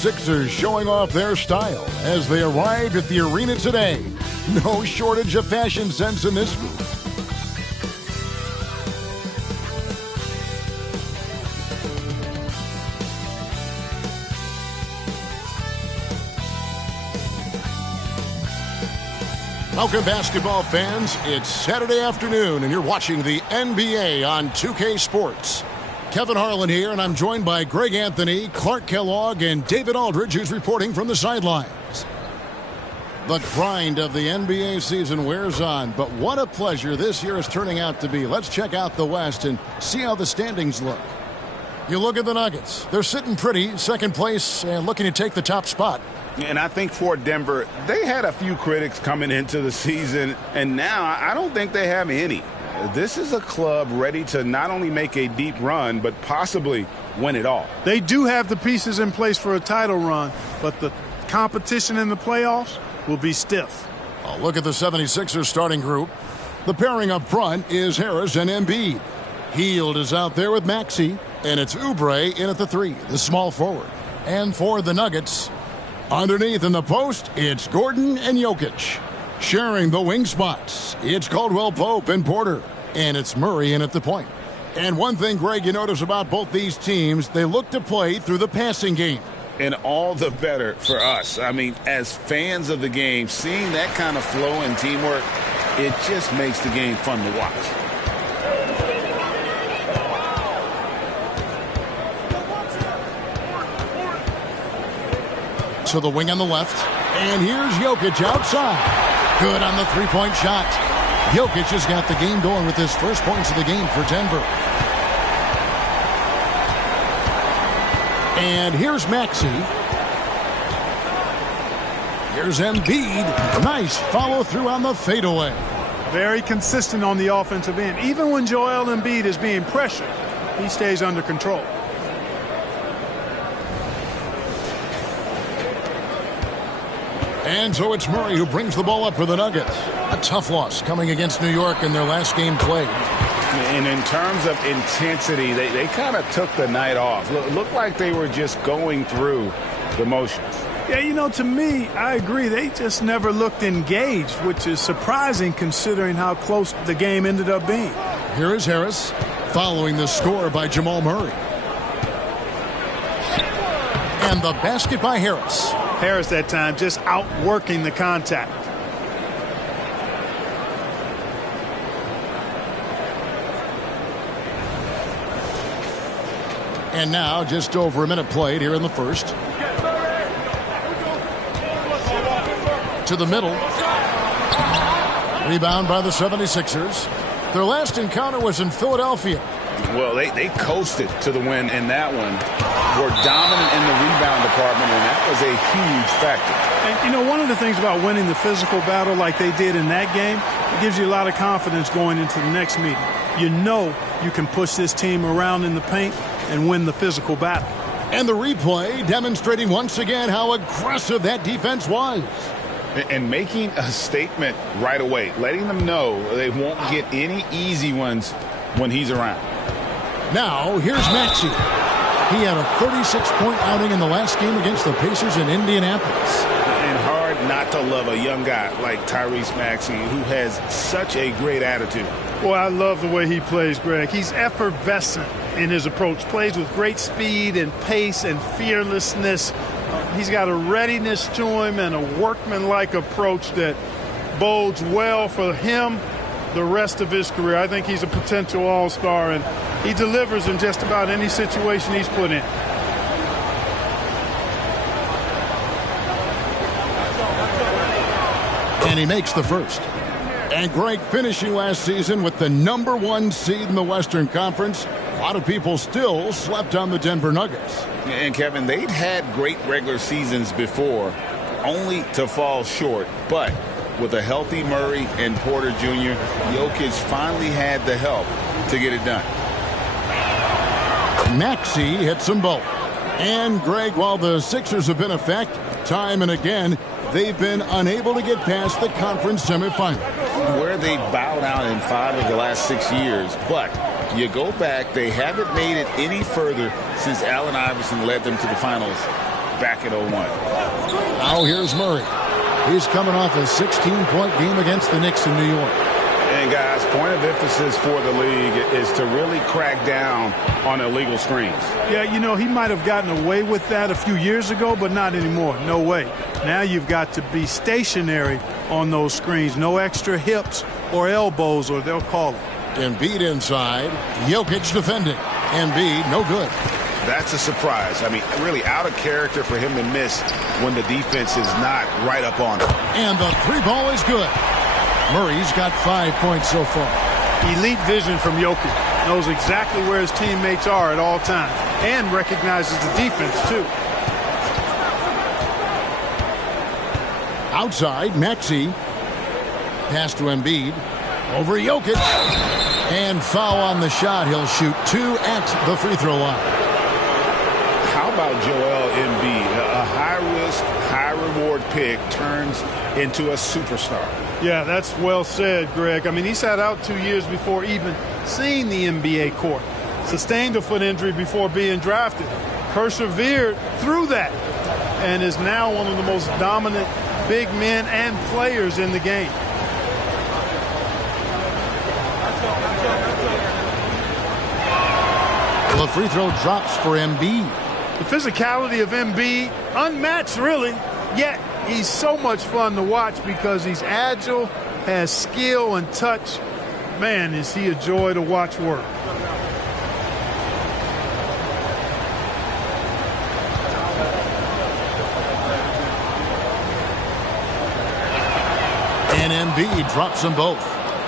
76ers showing off their style as they arrived at the arena today. No shortage of fashion sense in this group. Welcome, basketball fans. It's Saturday afternoon, and you're watching the NBA on 2K Sports. Kevin Harlan here, and I'm joined by Greg Anthony, Clark Kellogg, and David Aldridge, who's reporting from the sidelines. The grind of the NBA season wears on, but what a pleasure this year is turning out to be. Let's check out the West and see how the standings look. You look at the Nuggets. They're sitting pretty, second place, and looking to take the top spot. And I think for Denver, they had a few critics coming into the season, and now I don't think they have any. This is a club ready to not only make a deep run, but possibly win it all. They do have the pieces in place for a title run, but the competition in the playoffs will be stiff. Oh, look at the 76ers starting group. The pairing up front is Harris and Embiid. Hield is out there with Maxey, and it's Oubre in at the 3, the small forward. And for the Nuggets, underneath in the post, it's Gordon and Jokic. Sharing the wing spots, it's Caldwell Pope and Porter. And it's Murray in at the point. And one thing, Greg, you notice about both these teams, they look to play through the passing game. And all the better for us. I mean, as fans of the game, seeing that kind of flow and teamwork, it just makes the game fun to watch. To the wing on the left. And here's Jokic outside. Good on the three-point shot. Jokic has got the game going with his first points of the game for Denver. And here's Maxey. Here's Embiid. Nice follow-through on the fadeaway. Very consistent on the offensive end. Even when Joel Embiid is being pressured, he stays under control. And so it's Murray who brings the ball up for the Nuggets. A tough loss coming against New York in their last game played. And in terms of intensity, they kind of took the night off. Looked like they were just going through the motions. Yeah, you know, to me, I agree. They just never looked engaged, which is surprising considering how close the game ended up being. Here is Harris, following the score by Jamal Murray. And the basket by Harris. Harris that time just outworking the contact. And now just over a minute played here in the first. To the middle. Rebound by the 76ers. Their last encounter was in Philadelphia. Well, they coasted to the win in that one. Were dominant in the rebound department, and that was a huge factor. And, you know, one of the things about winning the physical battle like they did in that game, it gives you a lot of confidence going into the next meeting. You know you can push this team around in the paint and win the physical battle. And the replay demonstrating once again how aggressive that defense was. And making a statement right away, letting them know they won't get any easy ones when he's around. Now, here's Maxey. He had a 36-point outing in the last game against the Pacers in Indianapolis. And hard not to love a young guy like Tyrese Maxey, who has such a great attitude. Boy, I love the way he plays, Greg. He's effervescent in his approach. Plays with great speed and pace and fearlessness. He's got a readiness to him and a workmanlike approach that bodes well for him the rest of his career. I think he's a potential all-star, and he delivers in just about any situation he's put in. And he makes the first. And Greg, finishing last season with the #1 seed in the Western Conference, a lot of people still slept on the Denver Nuggets. And Kevin, they'd had great regular seasons before, only to fall short. But with a healthy Murray and Porter Jr., Jokic finally had the help to get it done. Maxey hits them both. And Greg, while the Sixers have been effective time and again, they've been unable to get past the conference semifinal. Where they bowed out in 5 of the last 6 years. But you go back, they haven't made it any further since Allen Iverson led them to the finals back in 01. Now here's Murray. He's coming off a 16-point game against the Knicks in New York. And, guys, point of emphasis for the league is to really crack down on illegal screens. Yeah, you know, he might have gotten away with that a few years ago, but not anymore. No way. Now you've got to be stationary on those screens. No extra hips or elbows, or they'll call it. Embiid inside. Jokic defending. Embiid, no good. That's a surprise. I mean, really out of character for him to miss when the defense is not right up on him. And the three ball is good. Murray's got 5 points so far. Elite vision from Jokic. Knows exactly where his teammates are at all times. And recognizes the defense, too. Outside, Maxey. Pass to Embiid. Over Jokic. And foul on the shot. He'll shoot 2 at the free throw line. How about Joel Embiid? A high-risk, high-reward pick turns into a superstar. Yeah, that's well said, Greg. I mean, he sat out 2 years before even seeing the NBA court. Sustained a foot injury before being drafted. Persevered through that. And is now one of the most dominant big men and players in the game. The free throw drops for Embiid. The physicality of Embiid, unmatched really, yet he's so much fun to watch because he's agile, has skill and touch. Man, is he a joy to watch work. And Embiid drops them both.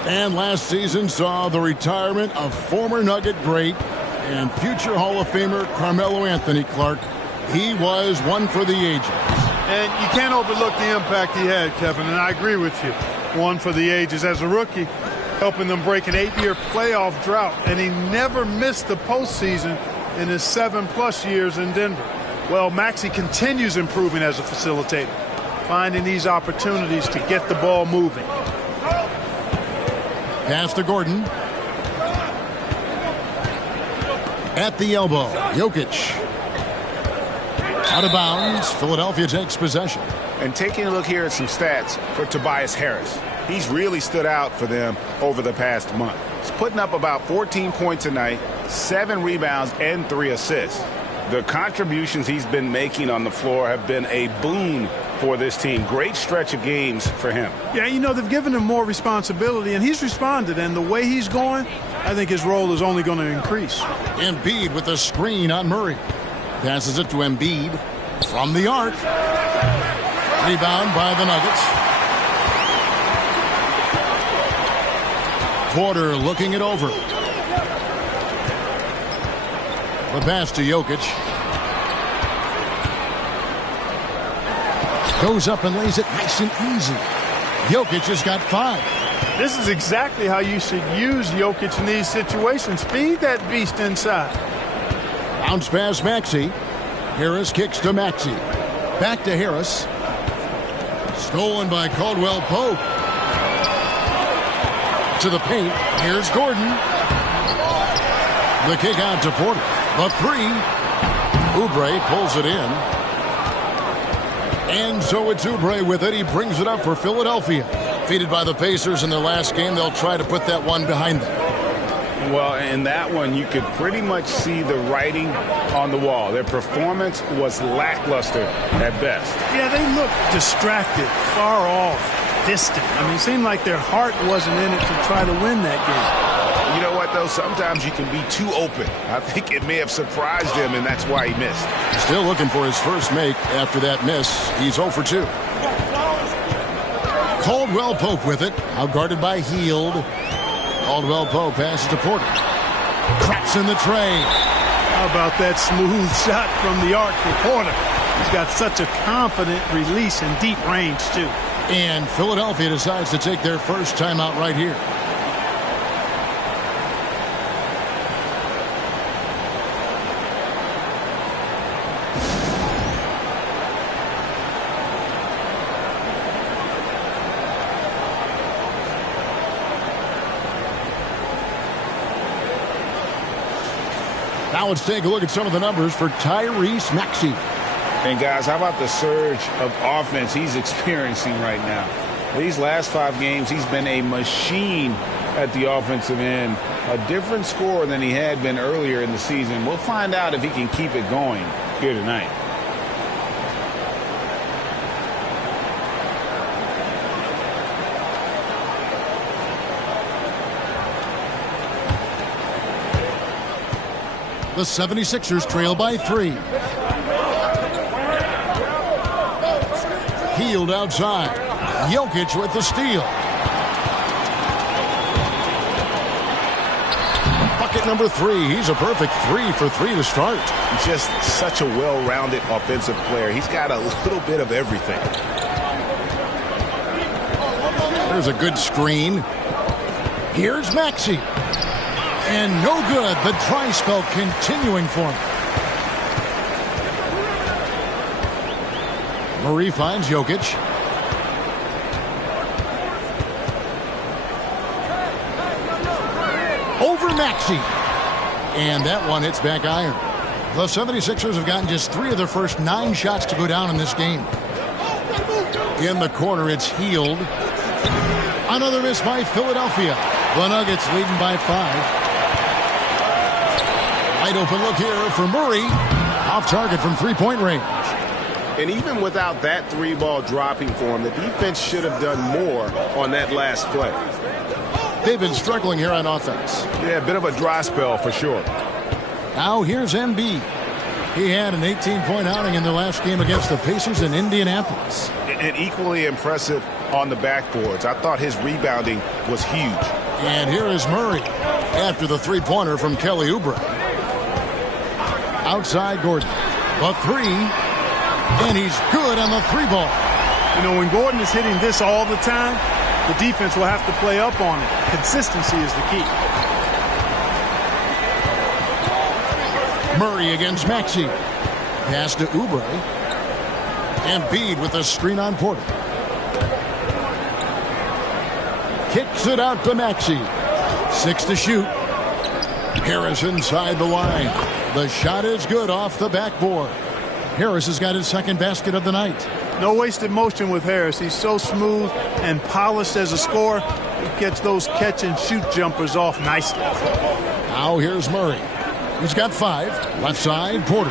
And last season saw the retirement of former Nugget great and future Hall of Famer Carmelo Anthony Clark. He was one for the ages. And you can't overlook the impact he had, Kevin, and I agree with you. One for the ages. As a rookie, helping them break an 8-year playoff drought, and he never missed the postseason in his 7+ years in Denver. Well, Maxey continues improving as a facilitator, finding these opportunities to get the ball moving. Pass to Gordon. At the elbow, Jokic. Out of bounds, Philadelphia takes possession. And taking a look here at some stats for Tobias Harris. He's really stood out for them over the past month. He's putting up about 14 points a night, 7 rebounds, and 3 assists. The contributions he's been making on the floor have been a boon for this team. Great stretch of games for him. Yeah, you know, they've given him more responsibility, and he's responded. And the way he's going, I think his role is only going to increase. Embiid with a screen on Murray. Passes it to Embiid from the arc. Rebound by the Nuggets. Porter looking it over. The pass to Jokic. Goes up and lays it nice and easy. Jokic has got 5. This is exactly how you should use Jokic in these situations. Feed that beast inside. Bounce pass Maxey. Harris kicks to Maxey. Back to Harris. Stolen by Caldwell Pope. To the paint. Here's Gordon. The kick out to Porter. The 3. Oubre pulls it in. And so it's Oubre with it. He brings it up for Philadelphia. Defeated by the Pacers in their last game, they'll try to put that one behind them. Well, in that one, you could pretty much see the writing on the wall. Their performance was lackluster at best. Yeah, they looked distracted, far off, distant. I mean, it seemed like their heart wasn't in it to try to win that game. You know what, though? Sometimes you can be too open. I think it may have surprised him, and that's why he missed. Still looking for his first make after that miss. He's 0 for 2. Caldwell Pope with it. Outguarded by Hield. Caldwell Pope passes to Porter. Traps in the tray. How about that smooth shot from the arc for Porter? He's got such a confident release and deep range, too. And Philadelphia decides to take their first timeout right here. Now let's take a look at some of the numbers for Tyrese Maxey. And, guys, how about the surge of offense he's experiencing right now? These last 5 games, he's been a machine at the offensive end. A different scorer than he had been earlier in the season. We'll find out if he can keep it going here tonight. The 76ers trail by 3. Hield outside. Jokic with the steal. Bucket number 3. He's a perfect 3 for 3 to start. Just such a well-rounded offensive player. He's got a little bit of everything. There's a good screen. Here's Maxey. And no good. The dry spell continuing for him. Murray finds Jokic. Over Maxey. And that one hits back iron. The 76ers have gotten just 3 of their first 9 shots to go down in this game. In the corner, it's Hield. Another miss by Philadelphia. The Nuggets leading by 5. Wide open look here for Murray. Off target from 3-point range. And even without that 3-ball dropping for him, the defense should have done more on that last play. They've been struggling here on offense. Yeah, a bit of a dry spell for sure. Now here's Embiid. He had an 18-point outing in the last game against the Pacers in Indianapolis. And equally impressive on the backboards. I thought his rebounding was huge. And here is Murray after the 3-pointer from Kelly Oubre. Outside Gordon. The 3. And he's good on the 3-ball. You know, when Gordon is hitting this all the time, the defense will have to play up on it. Consistency is the key. Murray against Maxey. Pass to Oubre. Embiid with a screen on Porter. Kicks it out to Maxey. 6 to shoot. Harris inside the line. The shot is good off the backboard. Harris has got his second basket of the night. No wasted motion with Harris. He's so smooth and polished as a scorer. He gets those catch-and-shoot jumpers off nicely. Now here's Murray. He's got 5. Left side, Porter.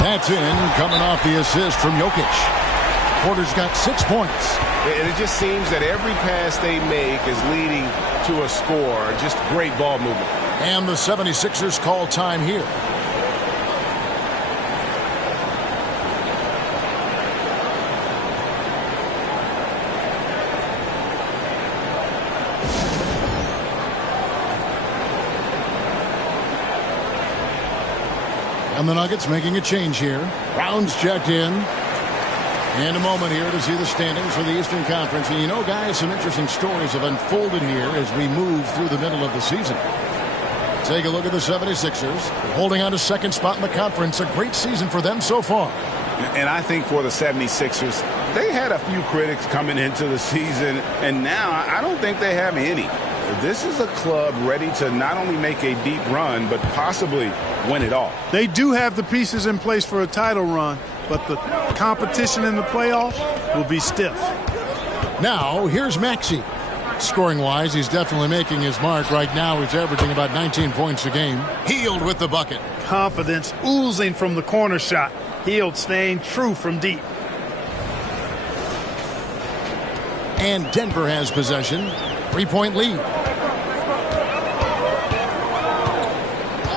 That's in, coming off the assist from Jokic. Porter's got 6 points. And it just seems that every pass they make is leading to a score. Just great ball movement. And the 76ers call time here. And the Nuggets making a change here. Brown's checked in. And a moment here to see the standings for the Eastern Conference. And you know, guys, some interesting stories have unfolded here as we move through the middle of the season. Take a look at the 76ers. Holding on to second spot in the conference. A great season for them so far. And I think for the 76ers, they had a few critics coming into the season. And now I don't think they have any. This is a club ready to not only make a deep run, but possibly win it all. They do have the pieces in place for a title run, but the competition in the playoffs will be stiff. Now, here's Maxey. Scoring-wise, he's definitely making his mark. Right now, he's averaging about 19 points a game. Hield with the bucket. Confidence oozing from the corner shot. Hield staying true from deep. And Denver has possession. 3-point lead.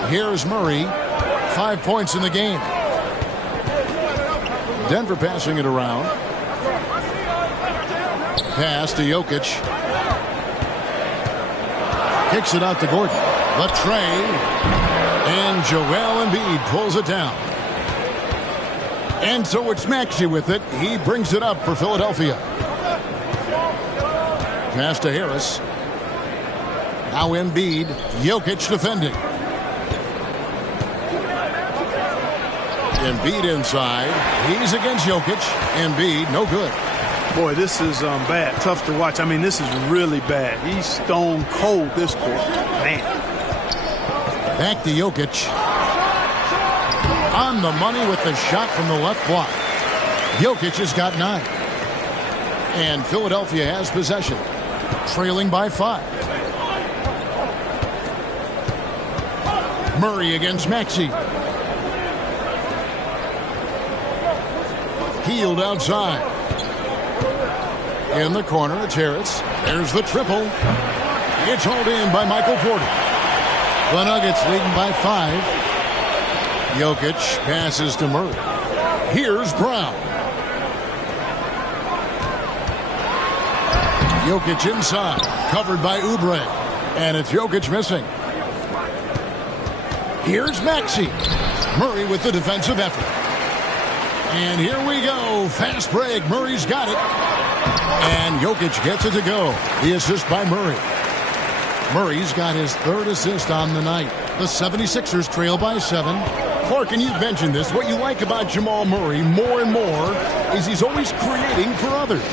Here's Murray. 5 points in the game. Denver passing it around. Pass to Jokic. Kicks it out to Gordon. The tray. And Joel Embiid pulls it down. And so it's Maxey with it. He brings it up for Philadelphia. Pass to Harris. Now Embiid. Jokic defending. Embiid inside. He's against Jokic. Embiid, no good. Boy, this is bad. Tough to watch. I mean, this is really bad. He's stone cold this quarter. Man. Back to Jokic. On the money with the shot from the left block. Jokic has got 9. And Philadelphia has possession, trailing by 5. Murray against Maxey. Healed outside. In the corner, it's Harris. There's the triple. It's hauled in by Michael Porter. The Nuggets leading by 5. Jokic passes to Murray. Here's Brown. Jokic inside, covered by Oubre. And it's Jokic missing. Here's Maxey. Murray with the defensive effort. And here we go. Fast break. Murray's got it. And Jokic gets it to go. The assist by Murray. Murray's got his 3rd assist on the night. The 76ers trail by 7. Clark, and you've mentioned this, what you like about Jamal Murray more and more is he's always creating for others.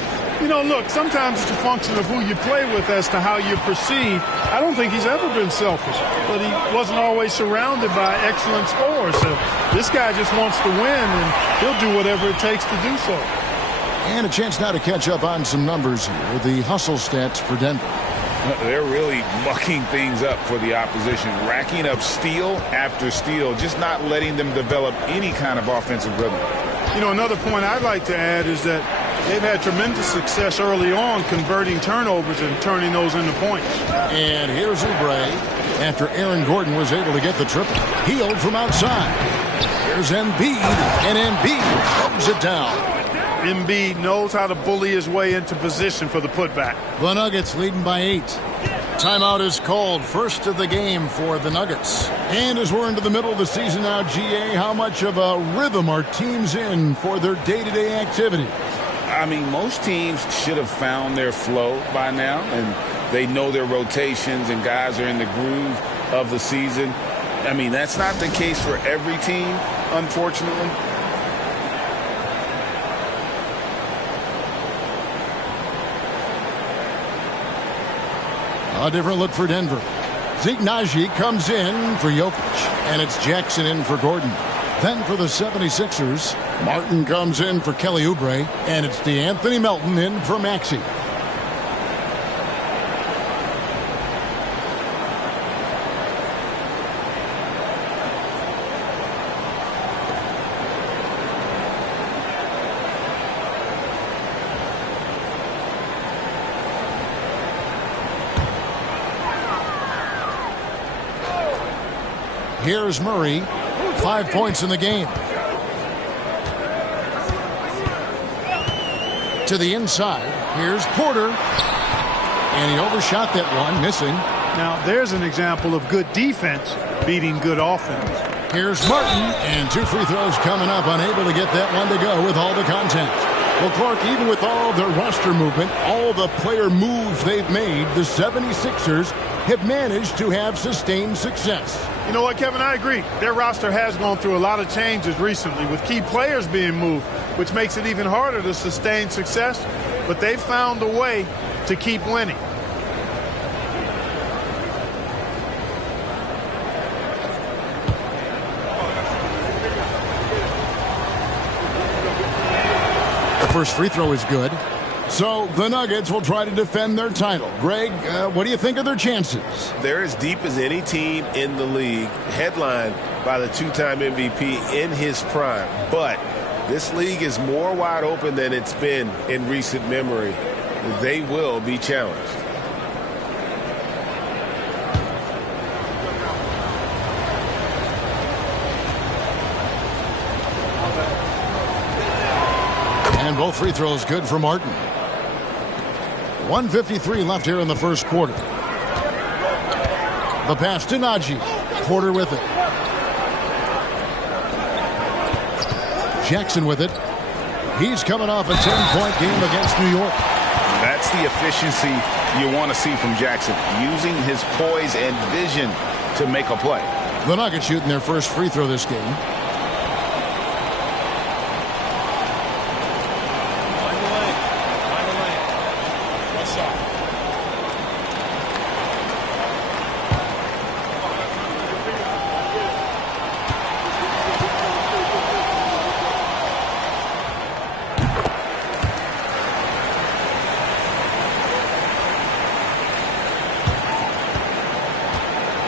You know, look, sometimes it's a function of who you play with as to how you perceive. I don't think he's ever been selfish, but he wasn't always surrounded by excellent scorers. So this guy just wants to win, and he'll do whatever it takes to do so. And a chance now to catch up on some numbers here. The hustle stats for Denver. They're really mucking things up for the opposition, racking up steal after steal, just not letting them develop any kind of offensive rhythm. You know, another point I'd like to add is that they've had tremendous success early on converting turnovers and turning those into points. And here's Oubre after Aaron Gordon was able to get the triple. Healed from outside. Here's Embiid, and Embiid throws it down. Embiid knows how to bully his way into position for the putback. The Nuggets leading by 8. Timeout is called, first of the game for the Nuggets. And as we're into the middle of the season now, GA, how much of a rhythm are teams in for their day-to-day activity? I mean, most teams should have found their flow by now, and they know their rotations, and guys are in the groove of the season. I mean, that's not the case for every team, unfortunately. A different look for Denver. Zeke Naji comes in for Jokic, and it's Jackson in for Gordon. Then for the 76ers, Martin comes in for Kelly Oubre, and it's DeAnthony Melton in for Maxey. Here's Murray, 5 points in the game. To the inside, here's Porter. And he overshot that one, missing. Now, there's an example of good defense beating good offense. Here's Martin, and 2 free throws coming up, unable to get that one to go with all the contact. Well, Clark, even with all their roster movement, all the player moves they've made, the 76ers have managed to have sustained success. You know what, Kevin, I agree. Their roster has gone through a lot of changes recently with key players being moved, which makes it even harder to sustain success. But they've found a way to keep winning. The first free throw is good. So the Nuggets will try to defend their title. Greg, what do you think of their chances? They're as deep as any team in the league, headlined by the 2-time MVP in his prime. But this league is more wide open than it's been in recent memory. They will be challenged. And both free throws good for Martin. 1:53 left here in the first quarter. The pass to Naji. Porter with it. Jackson with it. He's coming off a 10-point game against New York. That's the efficiency you want to see from Jackson, using his poise and vision to make a play. The Nuggets shooting their first free throw this game.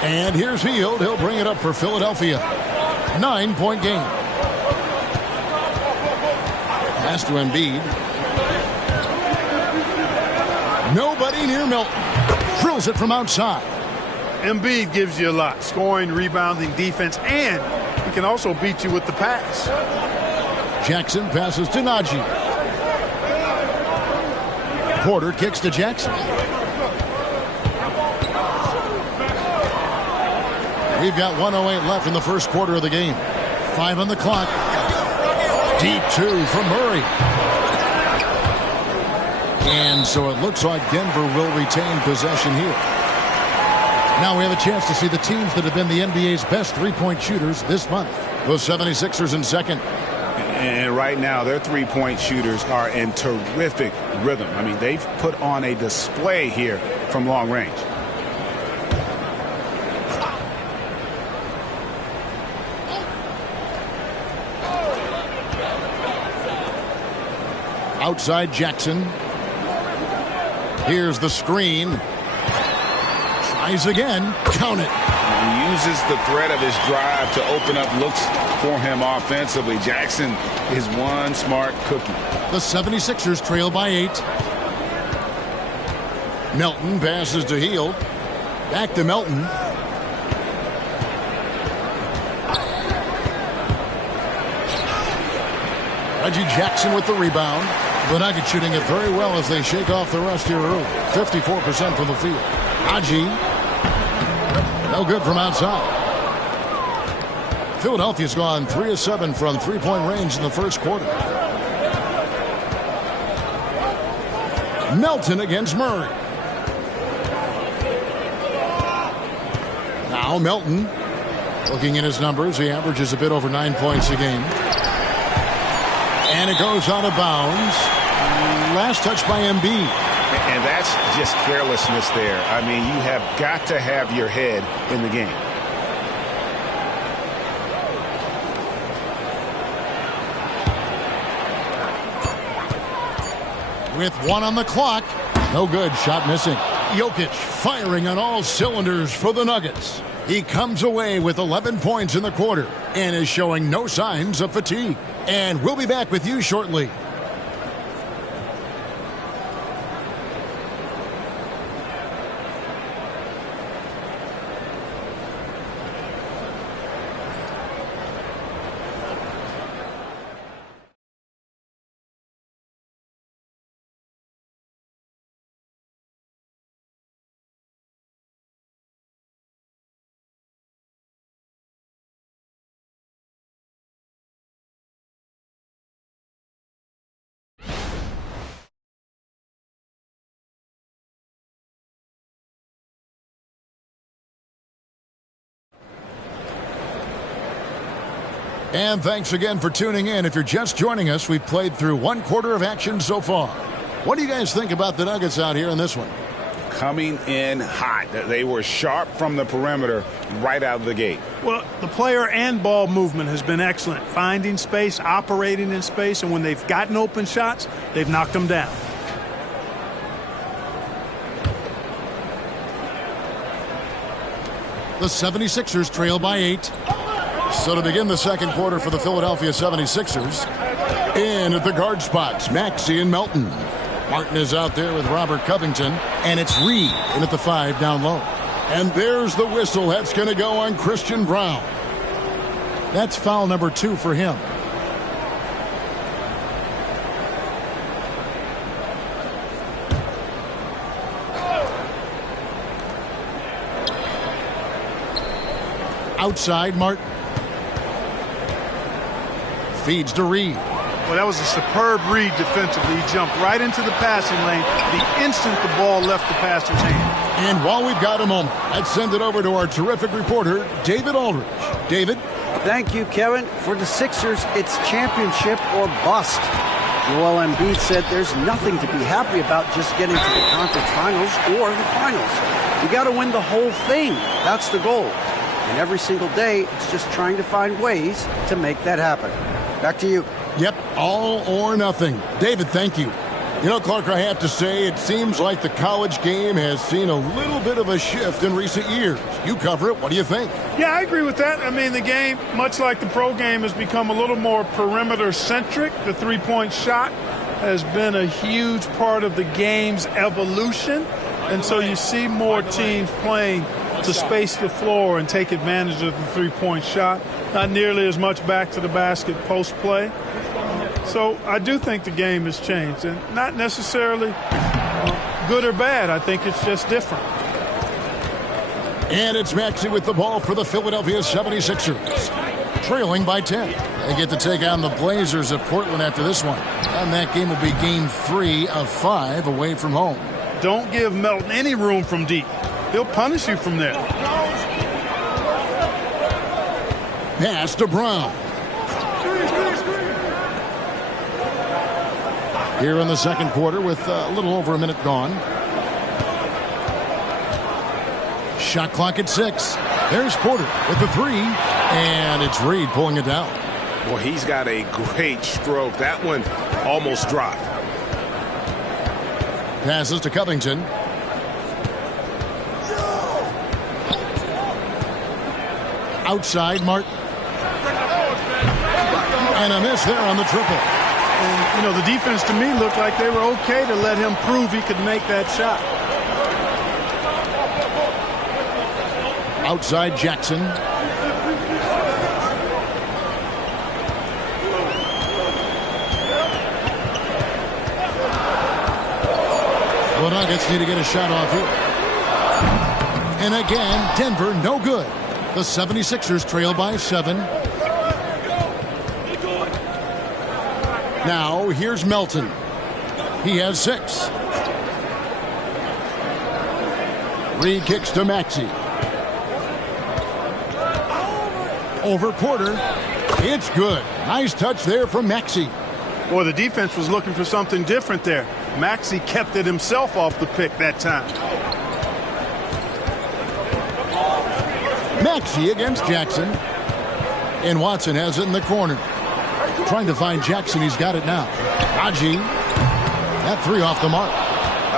And here's Hield. He'll bring it up for Philadelphia. 9-point game. Pass to Embiid. Nobody near Milton. Drills it from outside. Embiid gives you a lot. Scoring, rebounding, defense, and he can also beat you with the pass. Jackson passes to Najee. Porter kicks to Jackson. We've got 1:08 left in the first quarter of the game. 5 on the clock. Deep 2 from Murray. And so it looks like Denver will retain possession here. Now we have a chance to see the teams that have been the NBA's best three-point shooters this month. The 76ers in second. And right now, their three-point shooters are in terrific rhythm. I mean, they've put on a display here from long range. Outside Jackson. Here's the screen. Tries again. Count it. He uses the threat of his drive to open up looks for him offensively. Jackson is one smart cookie. The 76ers trail by 8. Melton passes to Hield. Back to Melton. Reggie Jackson with the rebound. The Nuggets shooting it very well as they shake off the rust here early. 54% from the field. Najee. No good from outside. Philadelphia's gone 3 of 7 from three-point range in the first quarter. Melton against Murray. Now Melton. Looking at his numbers, he averages a bit over 9 points a game. And it goes out of bounds. Last touch by Embiid. And that's just carelessness there. I mean, you have got to have your head in the game. With 1 on the clock. No good. Shot missing. Jokic firing on all cylinders for the Nuggets. He comes away with 11 points in the quarter and is showing no signs of fatigue. And we'll be back with you shortly. And thanks again for tuning in. If you're just joining us, we've played through 1 quarter of action so far. What do you guys think about the Nuggets out here in this one? Coming in hot. They were sharp from the perimeter right out of the gate. Well, the player and ball movement has been excellent. Finding space, operating in space, and when they've gotten open shots, they've knocked them down. The 76ers trail by 8. So to begin the second quarter for the Philadelphia 76ers, in at the guard spots, Maxey and Melton. Martin is out there with Robert Covington, and it's Reed in at the 5 down low. And there's the whistle. That's going to go on Christian Braun. That's foul number 2 for him. Outside, Martin. Feeds to Reed. Well, that was a superb read defensively. He jumped right into the passing lane the instant the ball left the passer's hand. And while we've got a moment, let's send it over to our terrific reporter, David Aldridge. David? Thank you, Kevin. For the Sixers, it's championship or bust. Joel Embiid said there's nothing to be happy about just getting to the conference finals or the finals. You got to win the whole thing. That's the goal. And every single day, it's just trying to find ways to make that happen. Back to you. Yep, all or nothing. David, thank you. You know, Clark, I have to say, it seems like the college game has seen a little bit of a shift in recent years. You cover it. What do you think? Yeah, I agree with that. I mean, the game, much like the pro game, has become a little more perimeter-centric. The three-point shot has been a huge part of the game's evolution. And so you see more teams playing to space the floor and take advantage of the three-point shot. Not nearly as much back to the basket post play. So I do think the game has changed, and not necessarily good or bad. I think it's just different. And it's Maxey with the ball for the Philadelphia 76ers. Trailing by 10. They get to take on the Blazers at Portland after this one. And that game will be game 3 of 5 away from home. Don't give Melton any room from deep. He'll punish you from there. Pass to Brown. Here in the second quarter with a little over a minute gone. Shot clock at 6. There's Porter with the 3. And it's Reed pulling it down. Well, he's got a great stroke. That one almost dropped. Passes to Covington. Outside Martin. And a miss there on the triple. And, you know, the defense to me looked like they were okay to let him prove he could make that shot. Outside Jackson. The Nuggets need to get a shot off here. And again, Denver no good. The 76ers trail by 7. Now, here's Melton. He has 6. Reed kicks to Maxey. Over Porter. It's good. Nice touch there from Maxey. Boy, the defense was looking for something different there. Maxey kept it himself off the pick that time. Maxey against Jackson. And Watson has it in the corner. Trying to find Jackson. He's got it now. Raji. That 3 off the mark.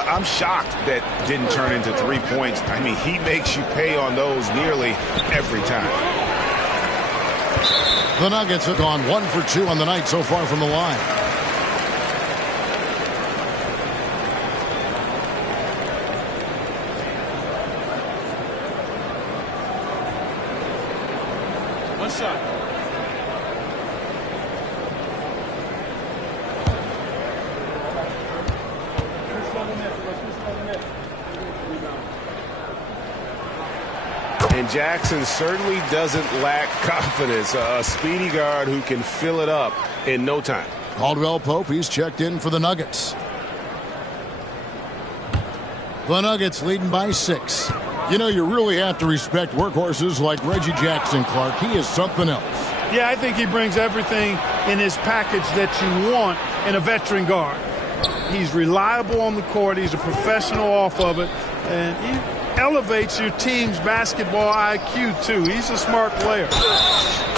I'm shocked that didn't turn into 3 points. I mean, he makes you pay on those nearly every time. The Nuggets have gone 1 for 2 on the night so far from the line. One shot. And Jackson certainly doesn't lack confidence. A speedy guard who can fill it up in no time. Caldwell Pope, he's checked in for the Nuggets. The Nuggets leading by 6. You know, you really have to respect workhorses like Reggie Jackson, Clark. He is something else. Yeah, I think he brings everything in his package that you want in a veteran guard. He's reliable on the court. He's a professional off of it. And he elevates your team's basketball IQ, too. He's a smart player.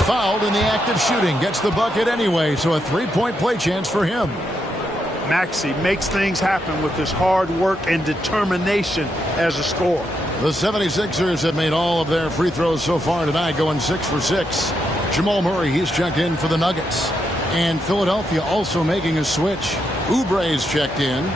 Fouled in the act of shooting. Gets the bucket anyway, so a 3-point play chance for him. Maxey makes things happen with his hard work and determination as a scorer. The 76ers have made all of their free throws so far tonight, going 6 for 6. Jamal Murray, he's checked in for the Nuggets. And Philadelphia also making a switch. Oubre's checked in.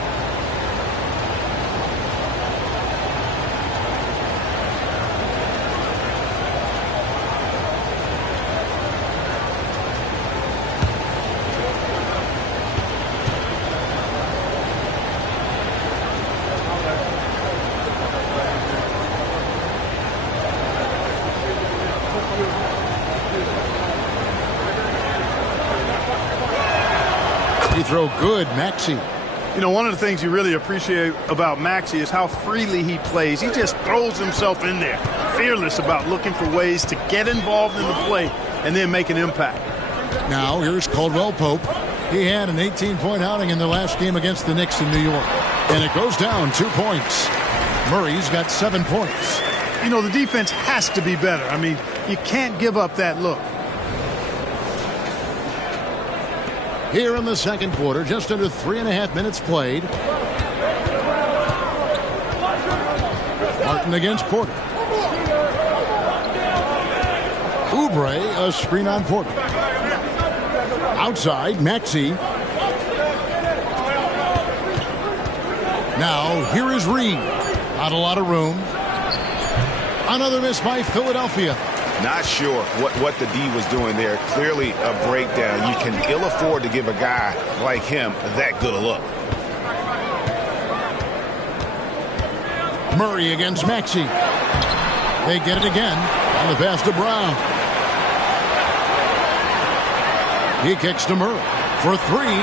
Throw good, Maxey. You know, one of the things you really appreciate about Maxey is how freely he plays. He just throws himself in there, fearless about looking for ways to get involved in the play and then make an impact. Now, here's Caldwell Pope. He had an 18-point outing in the last game against the Knicks in New York. And it goes down 2 points. Murray's got 7 points. You know, the defense has to be better. I mean, you can't give up that look. Here in the second quarter, just under 3.5 minutes played. Martin against Porter. Oubre, a screen on Porter. Outside, Maxey. Now, here is Reed. Not a lot of room. Another miss by Philadelphia. Not sure what the D was doing there. Clearly a breakdown. You can ill afford to give a guy like him that good a look. Murray against Maxey. They get it again on the pass to Brown. He kicks to Murray for three.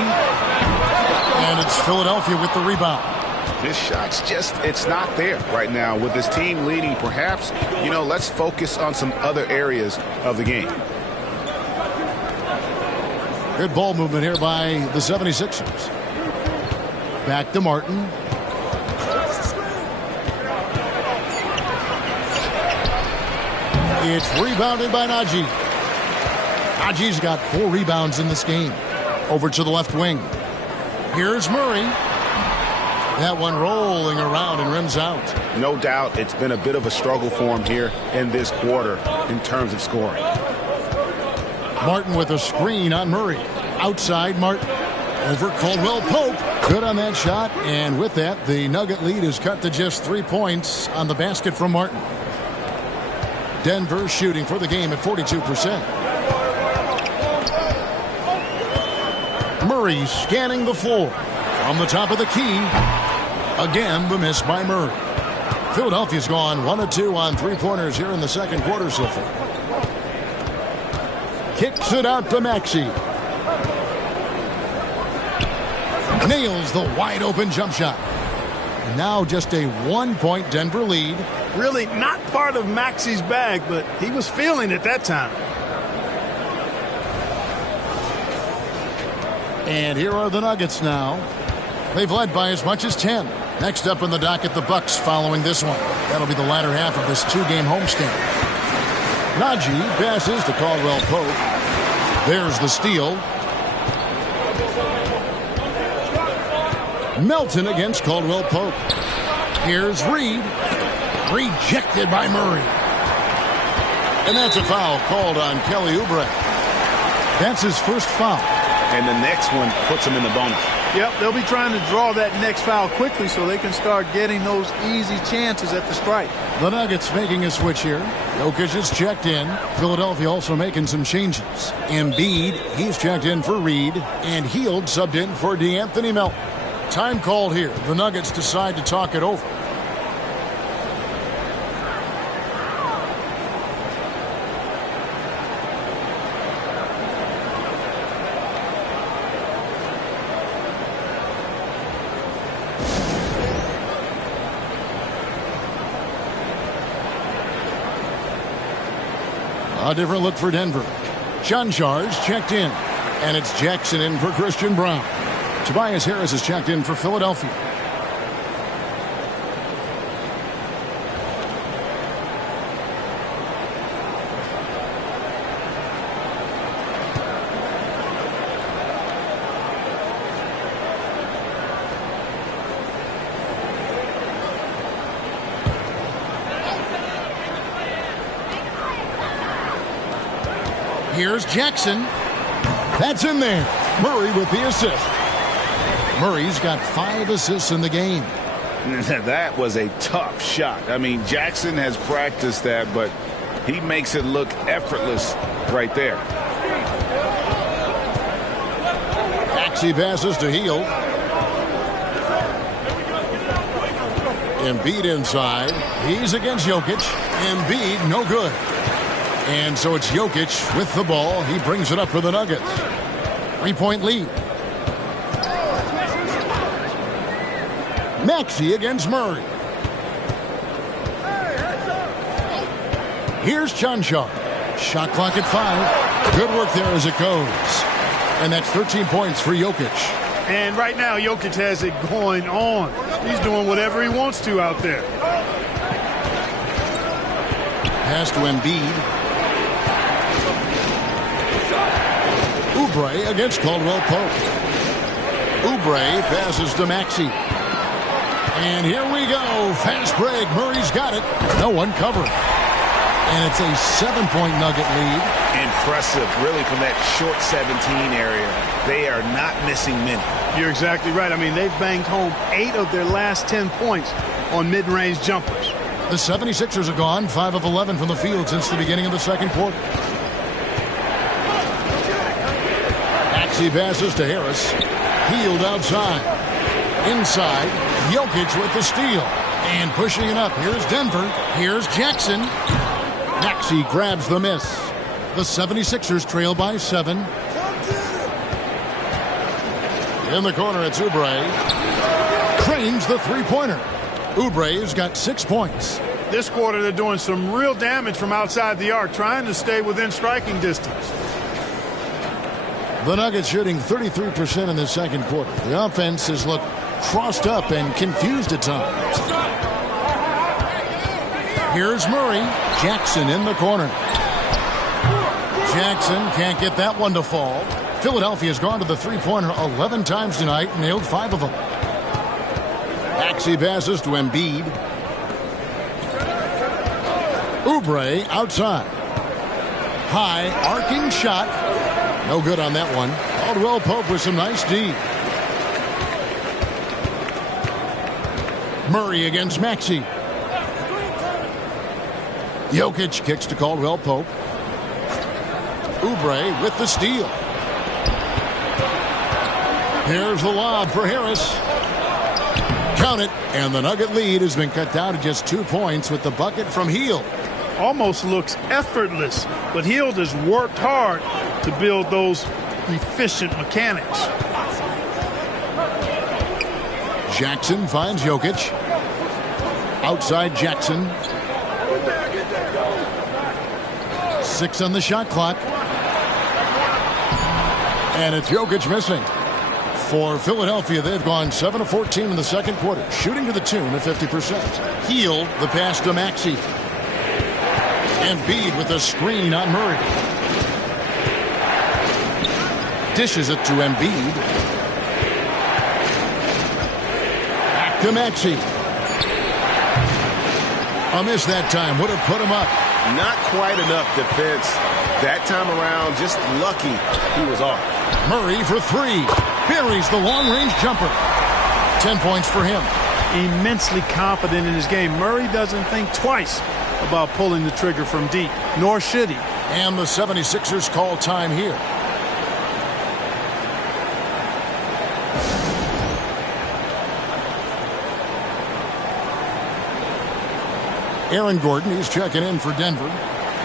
And it's Philadelphia with the rebound. His shot's it's not there right now. With his team leading, perhaps, let's focus on some other areas of the game. Good ball movement here by the 76ers. Back to Martin. It's rebounded by Najee. Najee's got 4 rebounds in this game. Over to the left wing. Here's Murray. That one rolling around and rims out. No doubt it's been a bit of a struggle for him here in this quarter in terms of scoring. Martin with a screen on Murray. Outside Martin. Over Caldwell Pope. Good on that shot. And with that, the Nugget lead is cut to just 3 points on the basket from Martin. Denver shooting for the game at 42%. Murray scanning the floor. From the top of the key. Again, the miss by Murray. Philadelphia's gone 1 of 2 on 3-pointers here in the second quarter so far. Kicks it out to Maxey. Nails the wide open jump shot. And now just a 1-point Denver lead. Really not part of Maxey's bag, but he was feeling it that time. And here are the Nuggets now. They've led by as much as 10. Next up in the docket, the Bucks following this one. That'll be the latter half of this 2-game homestand. Najee passes to Caldwell Pope. There's the steal. Melton against Caldwell Pope. Here's Reed. Rejected by Murray. And that's a foul called on Kelly Oubre. That's his first foul. And the next one puts him in the bonus. Yep, they'll be trying to draw that next foul quickly so they can start getting those easy chances at the strike. The Nuggets making a switch here. Jokic is checked in. Philadelphia also making some changes. Embiid, he's checked in for Reed. And Hield subbed in for DeAnthony Melton. Time called here. The Nuggets decide to talk it over. A different look for Denver. Chanjar's checked in. And it's Jackson in for Christian Brown. Tobias Harris is checked in for Philadelphia. Here's Jackson. That's in there. Murray with the assist. Murray's got 5 assists in the game. That was a tough shot. I mean, Jackson has practiced that, but he makes it look effortless right there. Maxey passes to Hield. Embiid inside. He's against Jokic. Embiid, no good. And so it's Jokic with the ball. He brings it up for the Nuggets. 3-point lead. Maxey against Murray. Here's Chanjar. Shot clock at 5. Good work there as it goes. And that's 13 points for Jokic. And right now, Jokic has it going on. He's doing whatever he wants to out there. Pass to Embiid. Oubre against Caldwell Pope. Oubre passes to Maxey. And here we go. Fast break. Murray's got it. No one covered. And it's a 7-point Nugget lead. Impressive, really, from that short 17 area. They are not missing many. You're exactly right. I mean, they've banged home 8 of their last 10 points on mid-range jumpers. The 76ers have gone 5 of 11 from the field since the beginning of the second quarter. Maxey passes to Harris. Hield outside. Inside. Jokic with the steal. And pushing it up. Here's Denver. Here's Jackson. Maxey grabs the miss. The 76ers trail by 7. In the corner, it's Oubre. Cranes the three-pointer. Oubre's got 6 points. This quarter, they're doing some real damage from outside the arc, trying to stay within striking distance. The Nuggets shooting 33% in the second quarter. The offense has looked crossed up and confused at times. Here's Murray. Jackson in the corner. Jackson can't get that one to fall. Philadelphia's gone to the three-pointer 11 times tonight, nailed 5 of them. Maxey passes to Embiid. Oubre outside. High, arcing shot. No good on that one. Caldwell Pope with some nice D. Murray against Maxey. Jokic kicks to Caldwell Pope. Oubre with the steal. Here's the lob for Harris. Count it, and the Nugget lead has been cut down to just 2 points with the bucket from Hield. Almost looks effortless, but Hield has worked hard to build those efficient mechanics. Jackson finds Jokic. Outside Jackson. 6 on the shot clock. And it's Jokic missing. For Philadelphia, they've gone 7 of 14 in the second quarter, shooting to the tune of 50%. Hield the pass to Maxey. Embiid with a screen on Murray. Dishes it to Embiid. Back to Maxey. A miss that time would have put him up. Not quite enough defense that time around. Just lucky he was off. Murray for 3. Buries the long-range jumper. 10 points for him. Immensely confident in his game. Murray doesn't think twice about pulling the trigger from deep, nor should he. And the 76ers call time here. Aaron Gordon, he's checking in for Denver.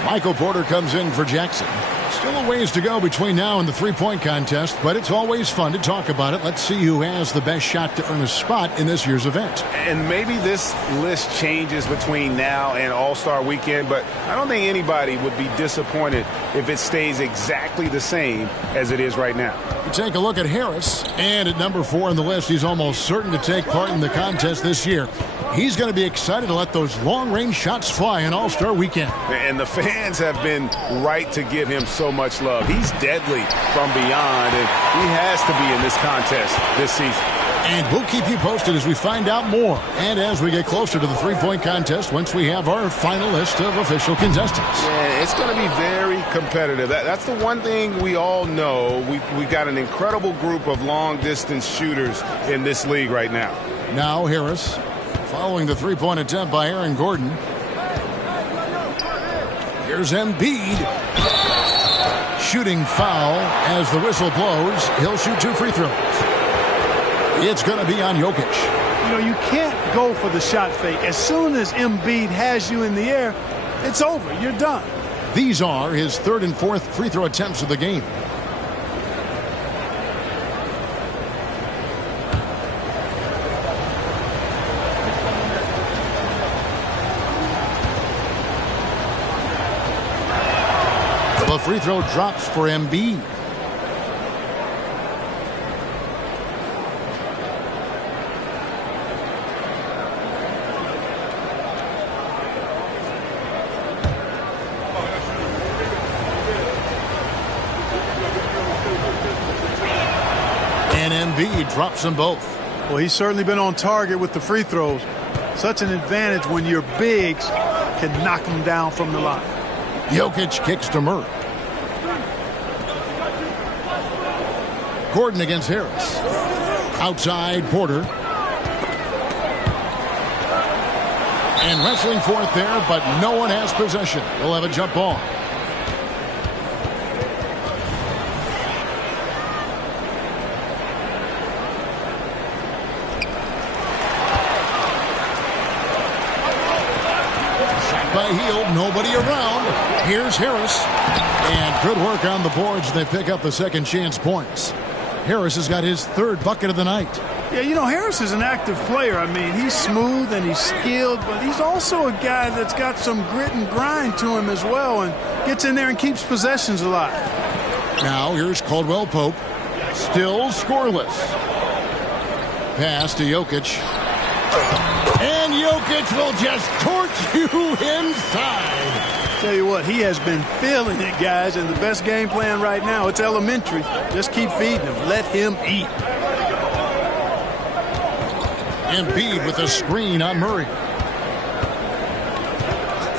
Michael Porter comes in for Jackson. Still a ways to go between now and the three-point contest, but it's always fun to talk about it. Let's see who has the best shot to earn a spot in this year's event. And maybe this list changes between now and All-Star Weekend, but I don't think anybody would be disappointed if it stays exactly the same as it is right now. You take a look at Harris, and at number 4 on the list, he's almost certain to take part in the contest this year. He's going to be excited to let those long-range shots fly in All-Star Weekend. And the fans have been right to give him so much love. He's deadly from beyond, and he has to be in this contest this season. And we'll keep you posted as we find out more. And as we get closer to the three-point contest, once we have our final list of official contestants. Yeah, it's going to be very competitive. That's the one thing we all know. We've got an incredible group of long-distance shooters in this league right now. Now Harris, following the three-point attempt by Aaron Gordon. Here's Embiid. Shooting foul as the whistle blows. He'll shoot 2 free throws. It's going to be on Jokic. You know, you can't go for the shot fake. As soon as Embiid has you in the air, it's over. You're done. These are his 3rd and 4th free throw attempts of the game. The free throw drops for Embiid. Embiid drops them both. Well, he's certainly been on target with the free throws. Such an advantage when your bigs can knock them down from the line. Jokic kicks to Murray. Gordon against Harris. Outside, Porter. And wrestling for it there, but no one has possession. We'll have a jump ball. Shot by Hield, nobody around. Here's Harris. And good work on the boards. They pick up the second chance points. Harris has got his third bucket of the night. Yeah, you know, Harris is an active player. I mean, he's smooth and he's skilled, but he's also a guy that's got some grit and grind to him as well and gets in there and keeps possessions alive. Now here's Caldwell Pope. Still scoreless. Pass to Jokic. And Jokic will just torch you inside. Tell you what, he has been feeling it, guys, and the best game plan right now, it's elementary. Just keep feeding him. Let him eat. Embiid with a screen on Murray.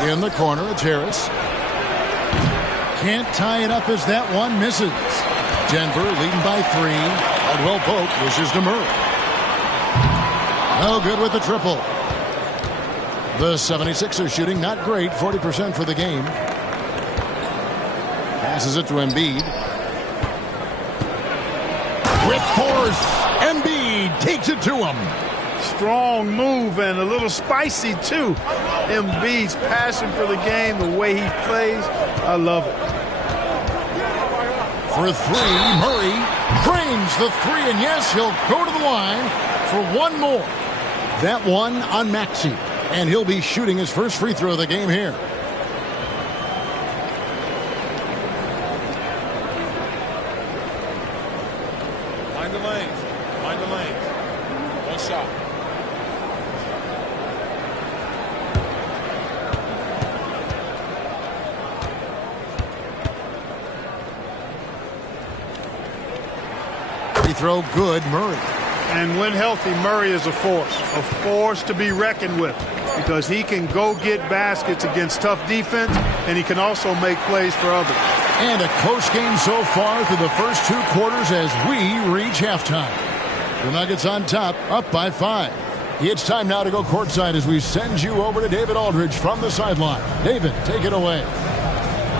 In the corner, it's Harris. Can't tie it up as that one misses. Denver leading by 3. Caldwell Pope pushes to Murray. No good with the triple. The 76ers shooting not great, 40% for the game. Passes it to Embiid. With force, Embiid takes it to him. Strong move and a little spicy, too. Embiid's passion for the game, the way he plays, I love it. For 3, Murray drains the 3, and yes, he'll go to the line for one more. That one on Maxey. And he'll be shooting his first free throw of the game here. Mind the lanes. Mind the lanes. One shot. Free throw good, Murray. And when healthy, Murray is a force to be reckoned with, because he can go get baskets against tough defense, and he can also make plays for others. And a close game so far through the first 2 quarters as we reach halftime. The Nuggets on top, up by 5. It's time now to go courtside as we send you over to David Aldridge from the sideline. David, take it away.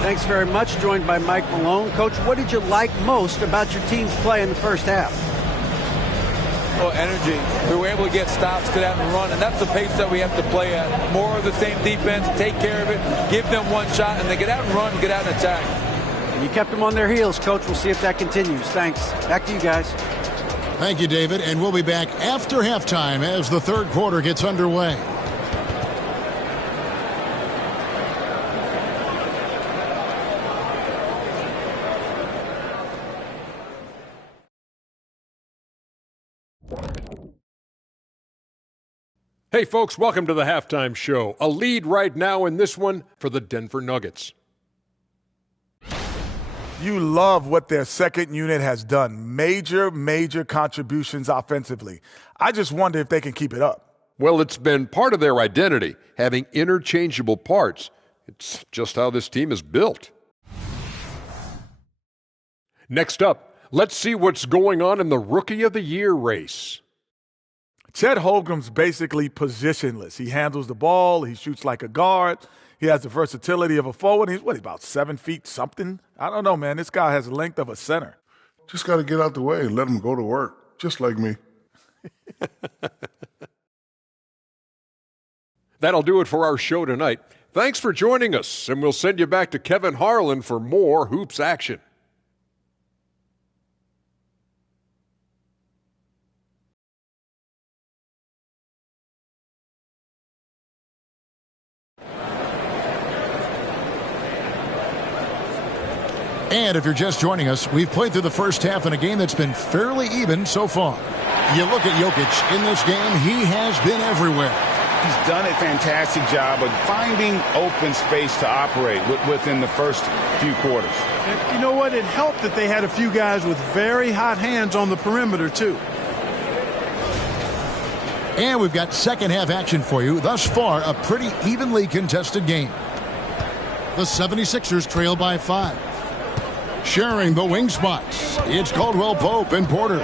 Thanks very much. Joined by Mike Malone. Coach, what did you like most about your team's play in the first half? Well, energy. We were able to get stops, get out and run, and that's the pace that we have to play at. More of the same defense, take care of it, give them one shot, and then get out and run, get out and attack. And you kept them on their heels, Coach. We'll see if that continues. Thanks. Back to you guys. Thank you, David, and we'll be back after halftime as the third quarter gets underway. Hey folks, welcome to the Halftime Show. A lead right now in this one for the Denver Nuggets. You love what their second unit has done. Major contributions offensively. I just wonder if they can keep it up. Well, it's been part of their identity, having interchangeable parts. It's just how this team is built. Next up, let's see what's going on in the Rookie of the Year race. Chet Holmgren's basically positionless. He handles the ball. He shoots like a guard. He has the versatility of a forward. He's about 7 feet something? I don't know, man. This guy has the length of a center. Just got to get out the way and let him go to work, just like me. That'll do it for our show tonight. Thanks for joining us, and we'll send you back to Kevin Harlan for more Hoops action. And if you're just joining us, we've played through the first half in a game that's been fairly even so far. You look at Jokic in this game, he has been everywhere. He's done a fantastic job of finding open space to operate within the first few quarters. And you know what? It helped that they had a few guys with very hot hands on the perimeter, too. And we've got second half action for you. Thus far, a pretty evenly contested game. The 76ers trail by 5. Sharing the wing spots, it's Caldwell Pope and Porter.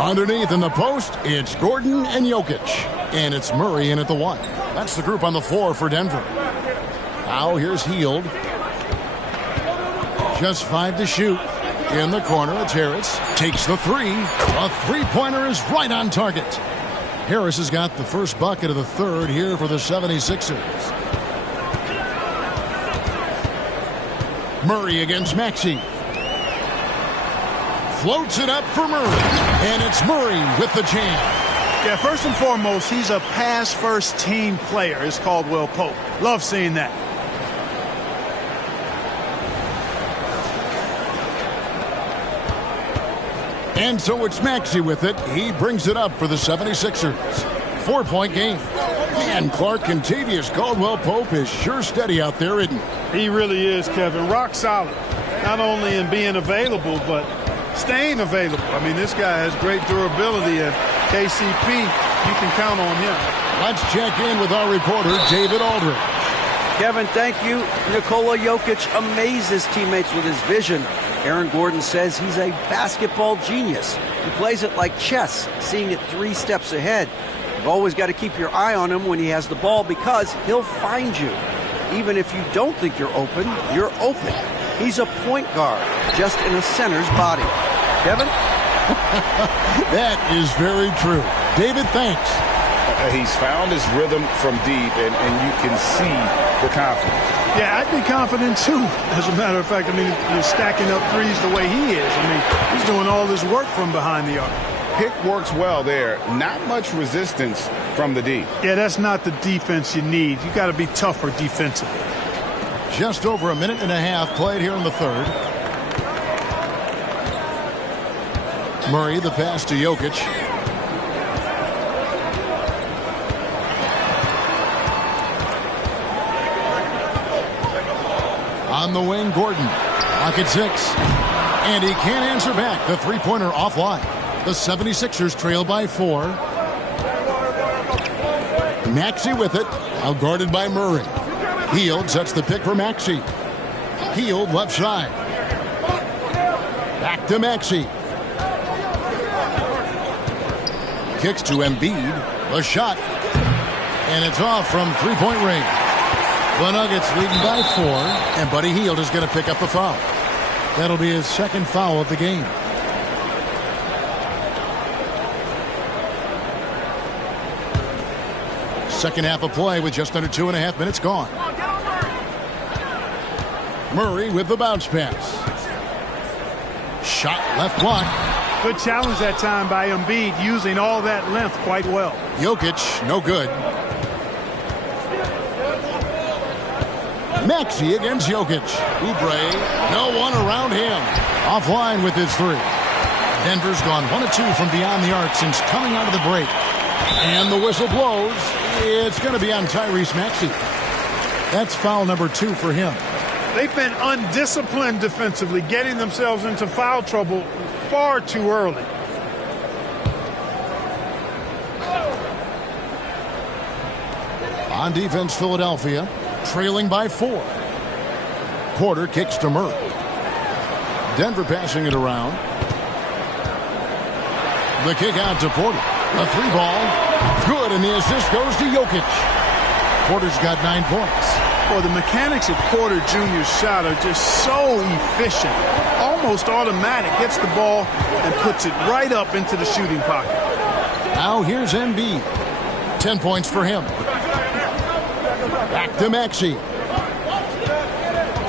Underneath in the post, it's Gordon and Jokic. And it's Murray in at the 1. That's the group on the floor for Denver. Now here's Hield. Just 5 to shoot. In the corner, it's Harris. Takes the 3. A three-pointer is right on target. Harris has got the first bucket of the third here for the 76ers. Murray against Maxey. Floats it up for Murray. And it's Murray with the jam. Yeah, first and foremost, he's a pass-first team player, is Caldwell Pope. Love seeing that. And so it's Maxey with it. He brings it up for the 76ers. 4-point game. Man, Clark, Contavious Caldwell-Pope is sure steady out there, isn't he? He really is, Kevin. Rock solid. Not only in being available, but staying available. I mean, this guy has great durability, and KCP, you can count on him. Let's check in with our reporter, David Aldridge. Kevin, thank you. Nikola Jokic amazes teammates with his vision. Aaron Gordon says he's a basketball genius. He plays it like chess, seeing it 3 steps ahead. You've always got to keep your eye on him when he has the ball because he'll find you. Even if you don't think you're open, you're open. He's a point guard, just in a center's body. Kevin? That is very true. David, thanks. He's found his rhythm from deep, and you can see the confidence. Yeah, I'd be confident too. As a matter of fact, I mean, you're stacking up threes the way he is. I mean, he's doing all this work from behind the arc. Pick works well there. Not much resistance from the D. Yeah, that's not the defense you need. You got to be tougher defensively. Just over a minute and a half played here in the third. Murray, the pass to Jokic. On the wing, Gordon. Pocket 6. And he can't answer back. The three-pointer offline. The 76ers trail by 4. Maxey with it. Now guarded by Murray. Hield sets the pick for Maxey. Hield left side. Back to Maxey. Kicks to Embiid. A shot. And it's off from three-point range. The Nuggets leading by 4, and Buddy Hield is going to pick up the foul. That'll be his second foul of the game. Second half of play with just under 2.5 minutes gone. Murray with the bounce pass. Shot left block. Good challenge that time by Embiid, using all that length quite well. Jokic, no good. Maxey against Jokic. Oubre, no one around him. Offline with his 3. Denver's gone 1 of 2 from beyond the arc since coming out of the break. And the whistle blows. It's going to be on Tyrese Maxey. That's foul number 2 for him. They've been undisciplined defensively, getting themselves into foul trouble far too early. On defense, Philadelphia. Trailing by 4. Porter kicks to Murray. Denver passing it around. The kick out to Porter. A 3-ball. Good, and the assist goes to Jokic. Porter's got 9 points. Well, the mechanics of Porter Jr.'s shot are just so efficient. Almost automatic. Gets the ball and puts it right up into the shooting pocket. Now here's Embiid. 10 points for him. Back to Maxey.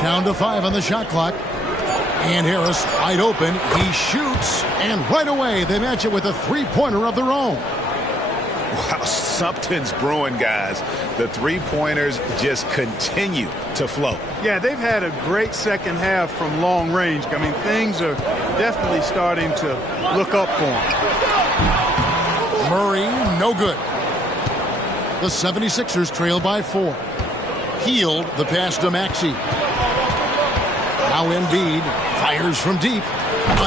Down to 5 on the shot clock. And Harris wide open. He shoots. And right away they match it with a three-pointer of their own. Wow, something's brewing, guys. The three-pointers just continue to flow. Yeah, they've had a great second half from long range. I mean, things are definitely starting to look up for them. Murray, no good. The 76ers trail by 4. Hield the pass to Maxey. Now Embiid fires from deep.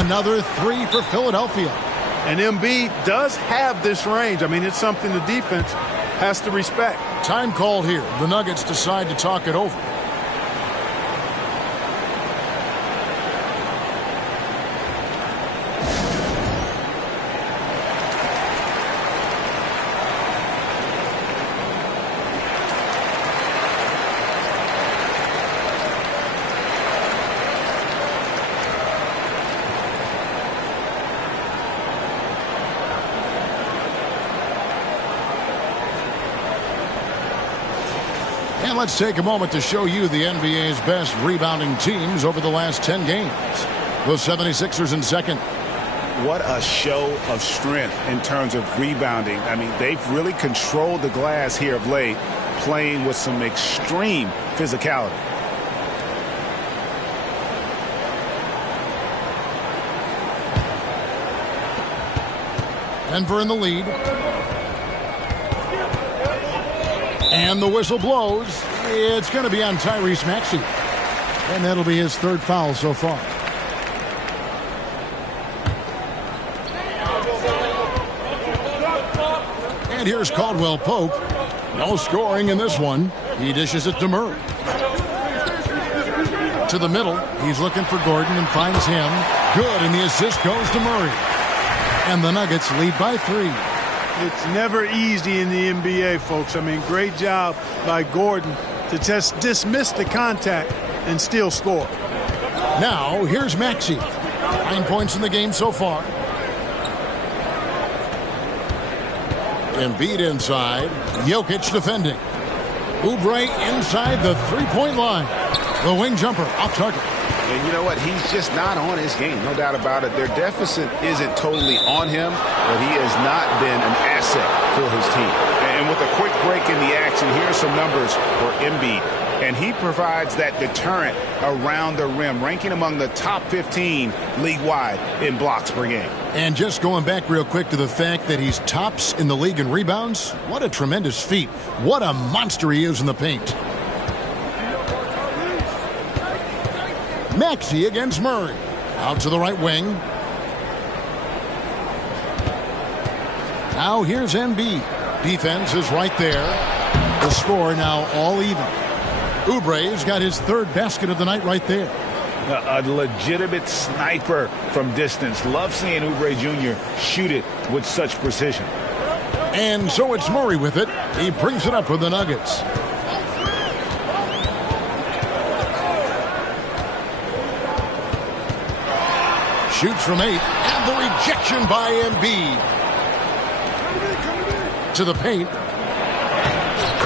Another 3 for Philadelphia. And Embiid does have this range. I mean, it's something the defense has to respect. Time called here. The Nuggets decide to talk it over. And let's take a moment to show you the NBA's best rebounding teams over the last 10 games. The 76ers in second. What a show of strength in terms of rebounding. I mean, they've really controlled the glass here of late, playing with some extreme physicality. Denver in the lead. And the whistle blows. It's going to be on Tyrese Maxey. And that'll be his third foul so far. And here's Caldwell Pope. No scoring in this one. He dishes it to Murray. To the middle. He's looking for Gordon and finds him. Good, and the assist goes to Murray. And the Nuggets lead by 3. It's never easy in the NBA, folks. I mean, great job by Gordon to just dismiss the contact and still score. Now, here's Maxey. 9 points in the game so far. Embiid inside. Jokic defending. Oubre inside the three-point line. The wing jumper off target. And you know what? He's just not on his game, no doubt about it. Their deficit isn't totally on him, but he has not been an asset for his team. And with a quick break in the action, here's some numbers for Embiid. And he provides that deterrent around the rim, ranking among the top 15 league-wide in blocks per game. And just going back real quick to the fact that he's tops in the league in rebounds, what a tremendous feat. What a monster he is in the paint. Maxey against Murray. Out to the right wing. Now here's Embiid. Defense is right there. The score now all even. Oubre's got his third basket of the night right there. A legitimate sniper from distance. Love seeing Oubre Jr. shoot it with such precision. And so it's Murray with it. He brings it up for the Nuggets. Shoots from 8, and the rejection by Embiid. To the paint.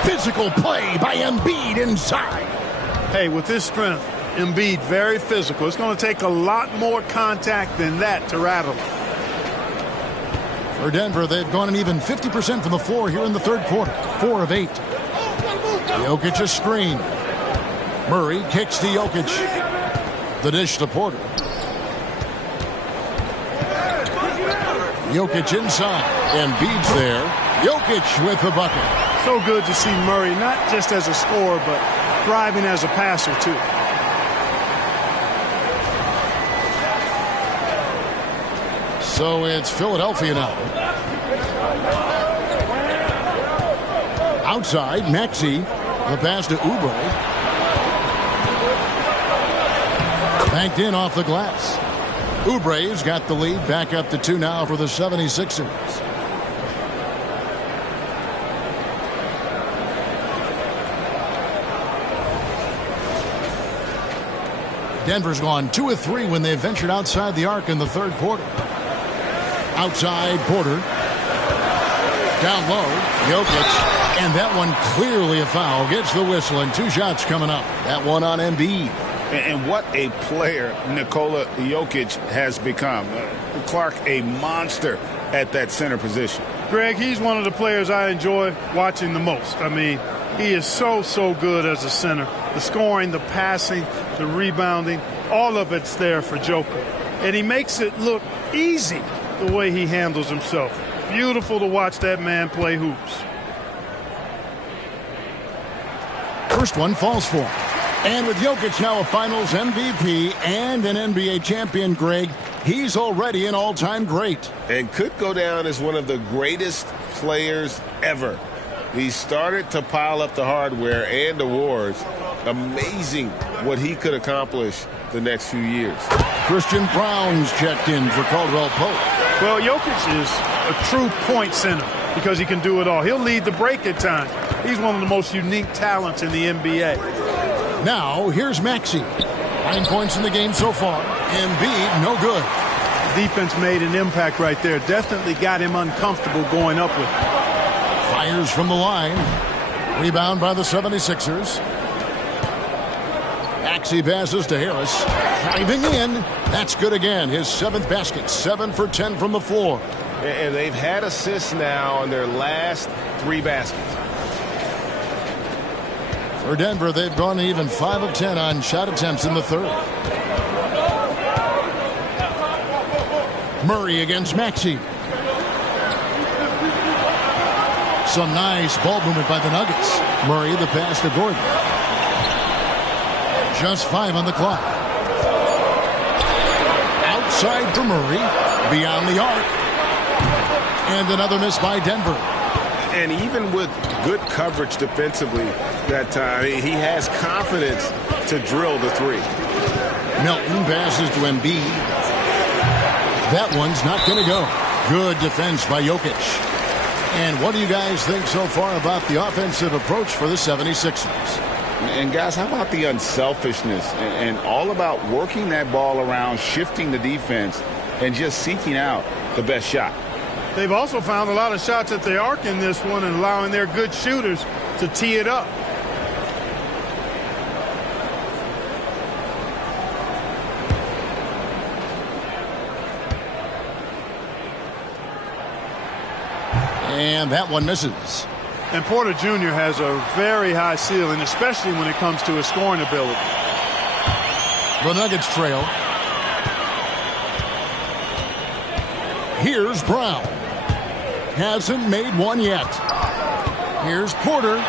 Physical play by Embiid inside. Hey, with his strength, Embiid very physical. It's going to take a lot more contact than that to rattle him. For Denver, they've gone an even 50% from the floor here in the third quarter. 4 of 8. Jokic a screen. Murray kicks to Jokic. The dish to Porter. Jokic inside. Embiid's there. Jokic with the bucket. So good to see Murray, not just as a scorer, but thriving as a passer, too. So it's Philadelphia now. Outside, Maxey. The pass to Oubre. Banked in off the glass. Oubre's got the lead back up to 2 now for the 76ers. Denver's gone 2 of 3 when they ventured outside the arc in the third quarter. Outside, Porter. Down low, Jokic. And that one clearly a foul. Gets the whistle and 2 shots coming up. That one on Embiid. And what a player Nikola Jokic has become. Clark, a monster at that center position. Greg, he's one of the players I enjoy watching the most. I mean, he is so good as a center. The scoring, the passing, the rebounding, all of it's there for Joker. And he makes it look easy the way he handles himself. Beautiful to watch that man play hoops. First one falls for him. And with Jokic now a Finals MVP and an NBA champion, Greg, He's already an all-time great. And could go down as one of the greatest players ever. He started to pile up the hardware and awards. Amazing what he could accomplish the next few years. Christian Brown's checked in for Caldwell Pope. Well, Jokic is a true point center because he can do it all. He'll lead the break at times. He's one of the most unique talents in the NBA. Now, here's Maxey. 9 points in the game so far. Embiid, no good. Defense made an impact right there. Definitely got him uncomfortable going up with it. Fires from the line. Rebound by the 76ers. Maxey passes to Harris. Driving in. That's good again. His 7th basket. 7 for 10 from the floor. And they've had assists now on their last 3 baskets. For Denver, they've gone even 5 of 10 on shot attempts in the third. Murray against Maxey. Some nice ball movement by the Nuggets. Murray the pass to Gordon. Just 5 on the clock. Outside for Murray. Beyond the arc. And another miss by Denver. And even with good coverage defensively that time, he has confidence to drill the 3. Melton passes to Embiid. That one's not going to go. Good defense by Jokic. And what do you guys think so far about the offensive approach for the 76ers? And guys, how about the unselfishness and all about working that ball around, shifting the defense, and just seeking out the best shot? They've also found a lot of shots at the arc in this one and allowing their good shooters to tee it up. And that one misses. And Porter Jr. has a very high ceiling, especially when it comes to his scoring ability. The Nuggets trail. Here's Brown. Hasn't made one yet. Here's Porter.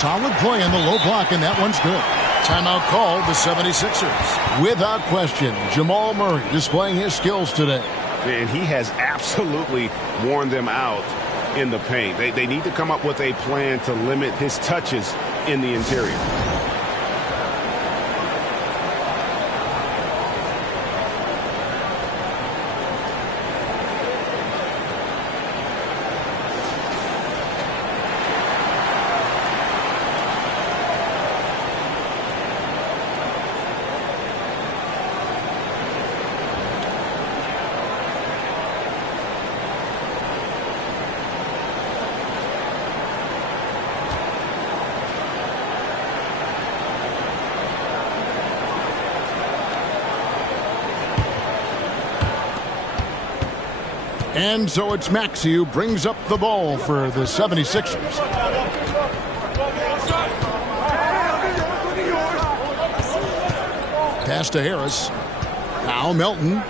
Solid play on the low block, and that one's good. Timeout called the 76ers. Without question, Jamal Murray displaying his skills today. And he has absolutely worn them out in the paint. They need to come up with a plan to limit his touches in the interior. And so it's Maxey who brings up the ball for the 76ers. Pass to Harris. Now Melton.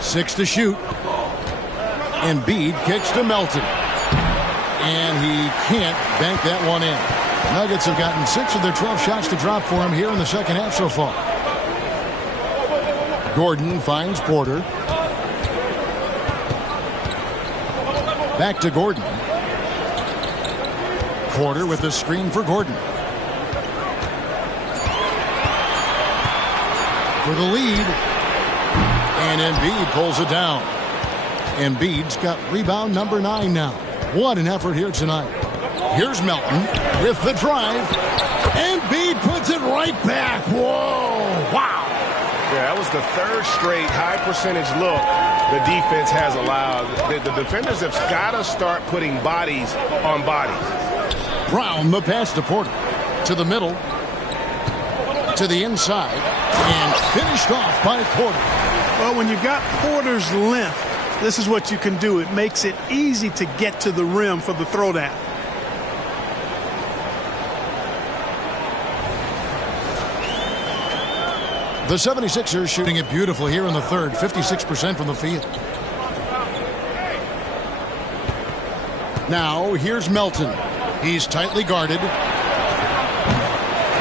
6 to shoot. Embiid kicks to Melton. And he can't bank that one in. Nuggets have gotten 6 of their 12 shots to drop for him here in the second half so far. Gordon finds Porter. Back to Gordon. Porter with the screen for Gordon. For the lead. And Embiid pulls it down. Embiid's got rebound number 9 now. What an effort here tonight. Here's Melton with the drive. Embiid puts it right back. Whoa. Wow. Yeah, that was the 3rd straight high percentage look the defense has allowed. The defenders have got to start putting bodies on bodies. Brown, the pass to Porter. To the middle. To the inside. And finished off by Porter. Well, when you've got Porter's length, this is what you can do. It makes it easy to get to the rim for the throwdown. The 76ers shooting it beautifully here in the third. 56% from the field. Now, here's Melton. He's tightly guarded.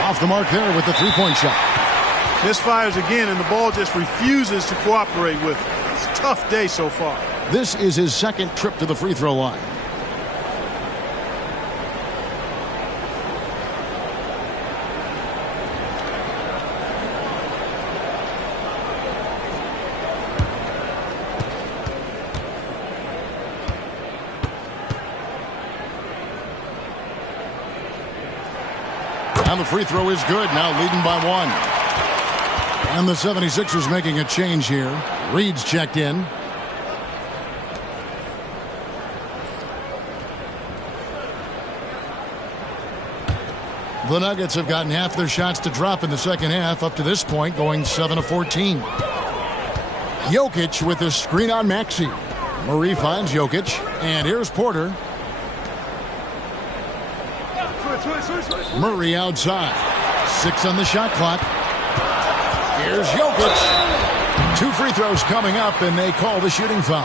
Off the mark there with the three-point shot. Misfires again, and the ball just refuses to cooperate with it. It's a tough day so far. This is his second trip to the free throw line. And the free throw is good, now leading by 1. And the 76ers making a change here. Reed's checked in. The Nuggets have gotten half their shots to drop in the second half up to this point, going 7 of 14. Jokic with a screen on Maxey. Murray finds Jokic, and here's Porter. Murray outside. 6 on the shot clock. Here's Jokic. 2 free throws coming up, and they call the shooting foul.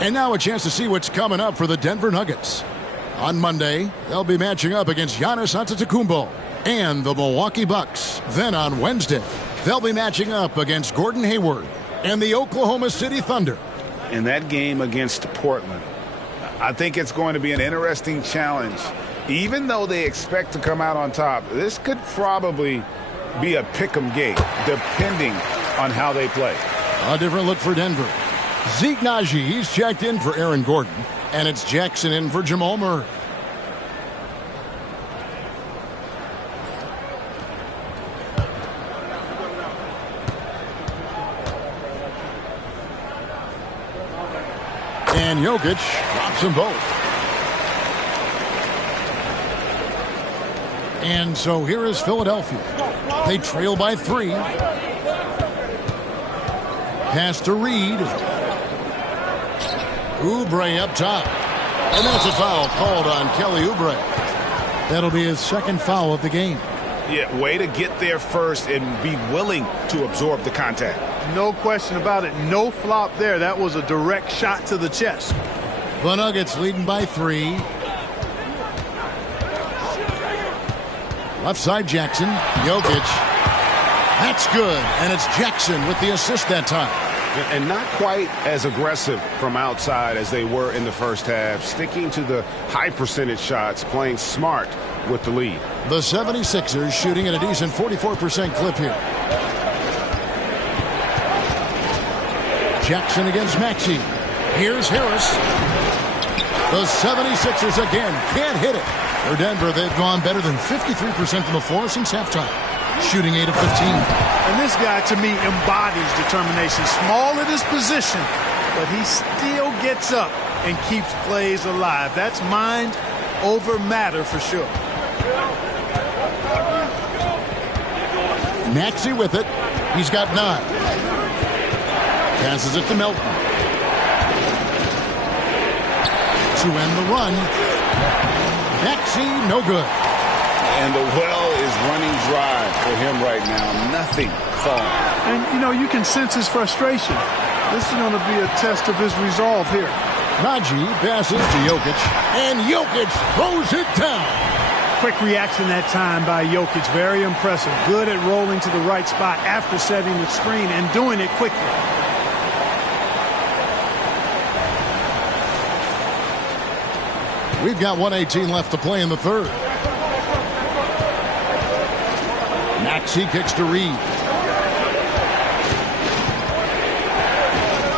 And now a chance to see what's coming up for the Denver Nuggets. On Monday, they'll be matching up against Giannis Antetokounmpo and the Milwaukee Bucks. Then on Wednesday, they'll be matching up against Gordon Hayward and the Oklahoma City Thunder. In that game against Portland, I think it's going to be an interesting challenge. Even though they expect to come out on top, this could probably be a pick'em game, depending on how they play. A different look for Denver. Zeke Naji, he's checked in for Aaron Gordon, and it's Jackson in for Jamal Murray. And Jokic drops them both. And so here is Philadelphia. They trail by 3. Pass to Reed. Oubre up top. And that's a foul called on Kelly Oubre. That'll be his second foul of the game. Yeah, way to get there first and be willing to absorb the contact. No question about it. No flop there. That was a direct shot to the chest. The Nuggets leading by 3. Left side Jackson. Jokic. That's good. And it's Jackson with the assist that time. And not quite as aggressive from outside as they were in the first half. Sticking to the high percentage shots, playing smart with the lead. The 76ers shooting at a decent 44% clip here. Jackson against Maxey. Here's Harris. The 76ers again can't hit it. For Denver, they've gone better than 53% from the floor since halftime. Shooting 8 of 15. And this guy, to me, embodies determination. Small at his position, but he still gets up and keeps plays alive. That's mind over matter for sure. Maxey with it. He's got 9. Passes it to Melton. To end the run. Maxey, no good. And the well is running dry for him right now. Nothing falling. And, you know, you can sense his frustration. This is going to be a test of his resolve here. Naji passes to Jokic, and Jokic throws it down. Quick reaction that time by Jokic. Very impressive. Good at rolling to the right spot after setting the screen and doing it quickly. We've got 1:18 left to play in the third. Maxey kicks to Reed.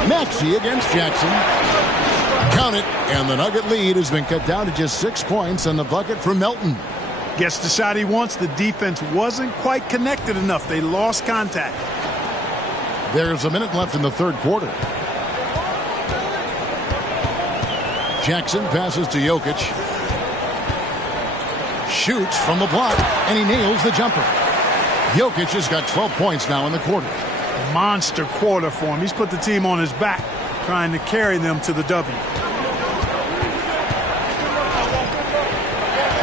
Maxey against Jackson. Count it, and the Nugget lead has been cut down to just 6 points on the bucket for Melton. Gets the shot he wants. The defense wasn't quite connected enough. They lost contact. There's a minute left in the third quarter. Jackson passes to Jokic. Shoots from the block, and he nails the jumper. Jokic has got 12 points now in the quarter. Monster quarter for him. He's put the team on his back, trying to carry them to the W.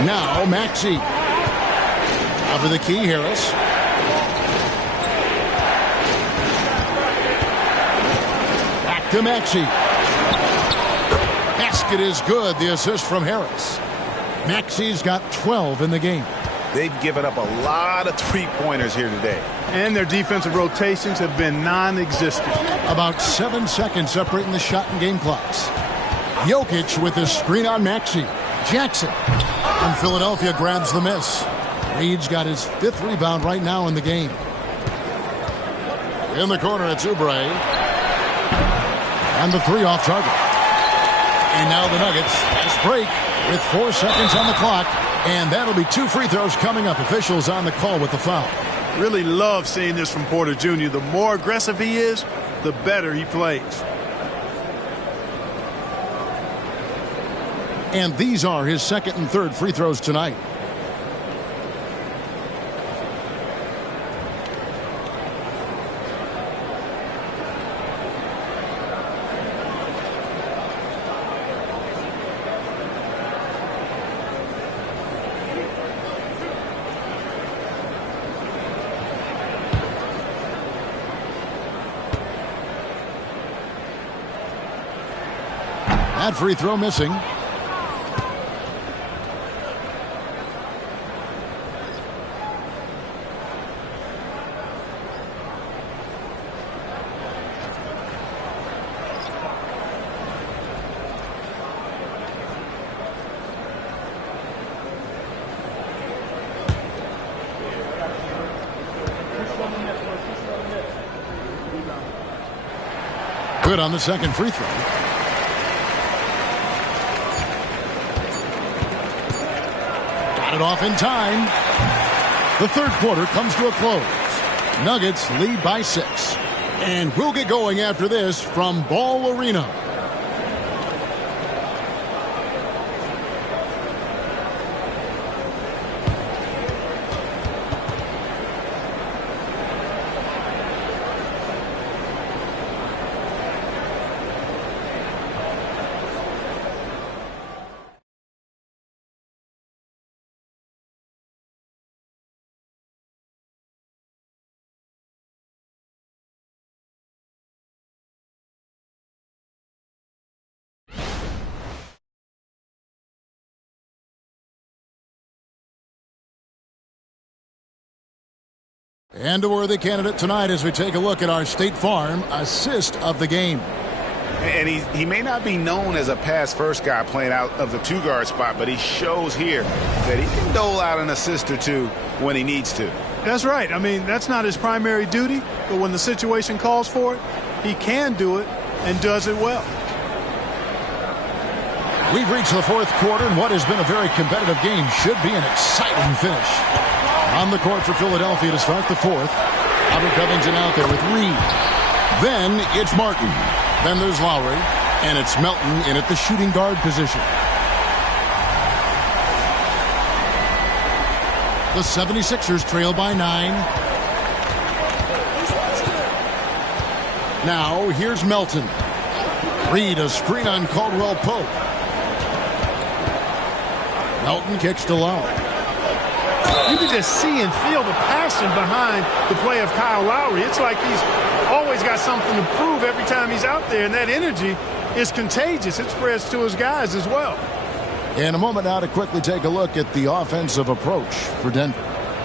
Now Maxey. Top of the key, Harris. Back to Maxey. Basket is good. The assist from Harris. Maxey's got 12 in the game. They've given up a lot of three-pointers here today. And their defensive rotations have been non-existent. About 7 seconds separating the shot and game clocks. Jokic with his screen on Maxey. Jackson. And Philadelphia grabs the miss. Reed's got his 5th rebound right now in the game. In the corner, it's Oubre. And the 3 off target. And now the Nuggets fast break with 4 seconds on the clock. And that'll be 2 free throws coming up. Officials on the call with the foul. Really love seeing this from Porter Jr. The more aggressive he is, the better he plays. And these are his 2nd and 3rd free throws tonight. That free throw missing. Good on the 2nd free throw. Got it off in time. The 3rd quarter comes to a close. Nuggets lead by 6. And we'll get going after this from Ball Arena. And a worthy candidate tonight as we take a look at our State Farm assist of the game. And he may not be known as a pass-first guy playing out of the 2-guard spot, but he shows here that he can dole out an assist or 2 when he needs to. That's right. I mean, that's not his primary duty, but when the situation calls for it, he can do it and does it well. We've reached the 4th quarter, and what has been a very competitive game should be an exciting finish. On the court for Philadelphia to start the 4th. Albert Covington out there with Reed. Then it's Martin. Then there's Lowry. And it's Melton in at the shooting guard position. The 76ers trail by 9. Now here's Melton. Reed a screen on Caldwell Pope. Melton kicks to Lowry. You can just see and feel the passion behind the play of Kyle Lowry. It's like he's always got something to prove every time he's out there, and that energy is contagious. It spreads to his guys as well. In a moment now to quickly take a look at the offensive approach for Denver.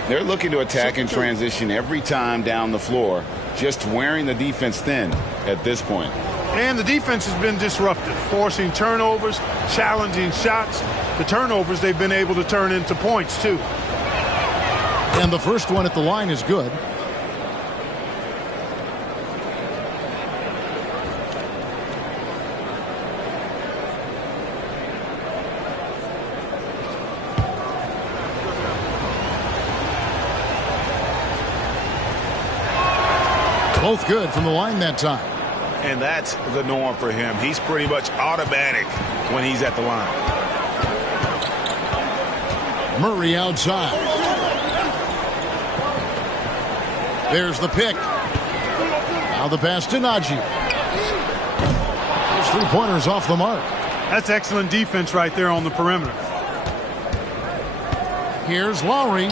They're looking to attack in transition every time down the floor, just wearing the defense thin at this point. And the defense has been disruptive, forcing turnovers, challenging shots. The turnovers they've been able to turn into points, too. And the first one at the line is good. Both good from the line that time. And that's the norm for him. He's pretty much automatic when he's at the line. Murray outside. There's the pick. Now the pass to Najee. Those 3-pointers off the mark. That's excellent defense right there on the perimeter. Here's Lowry.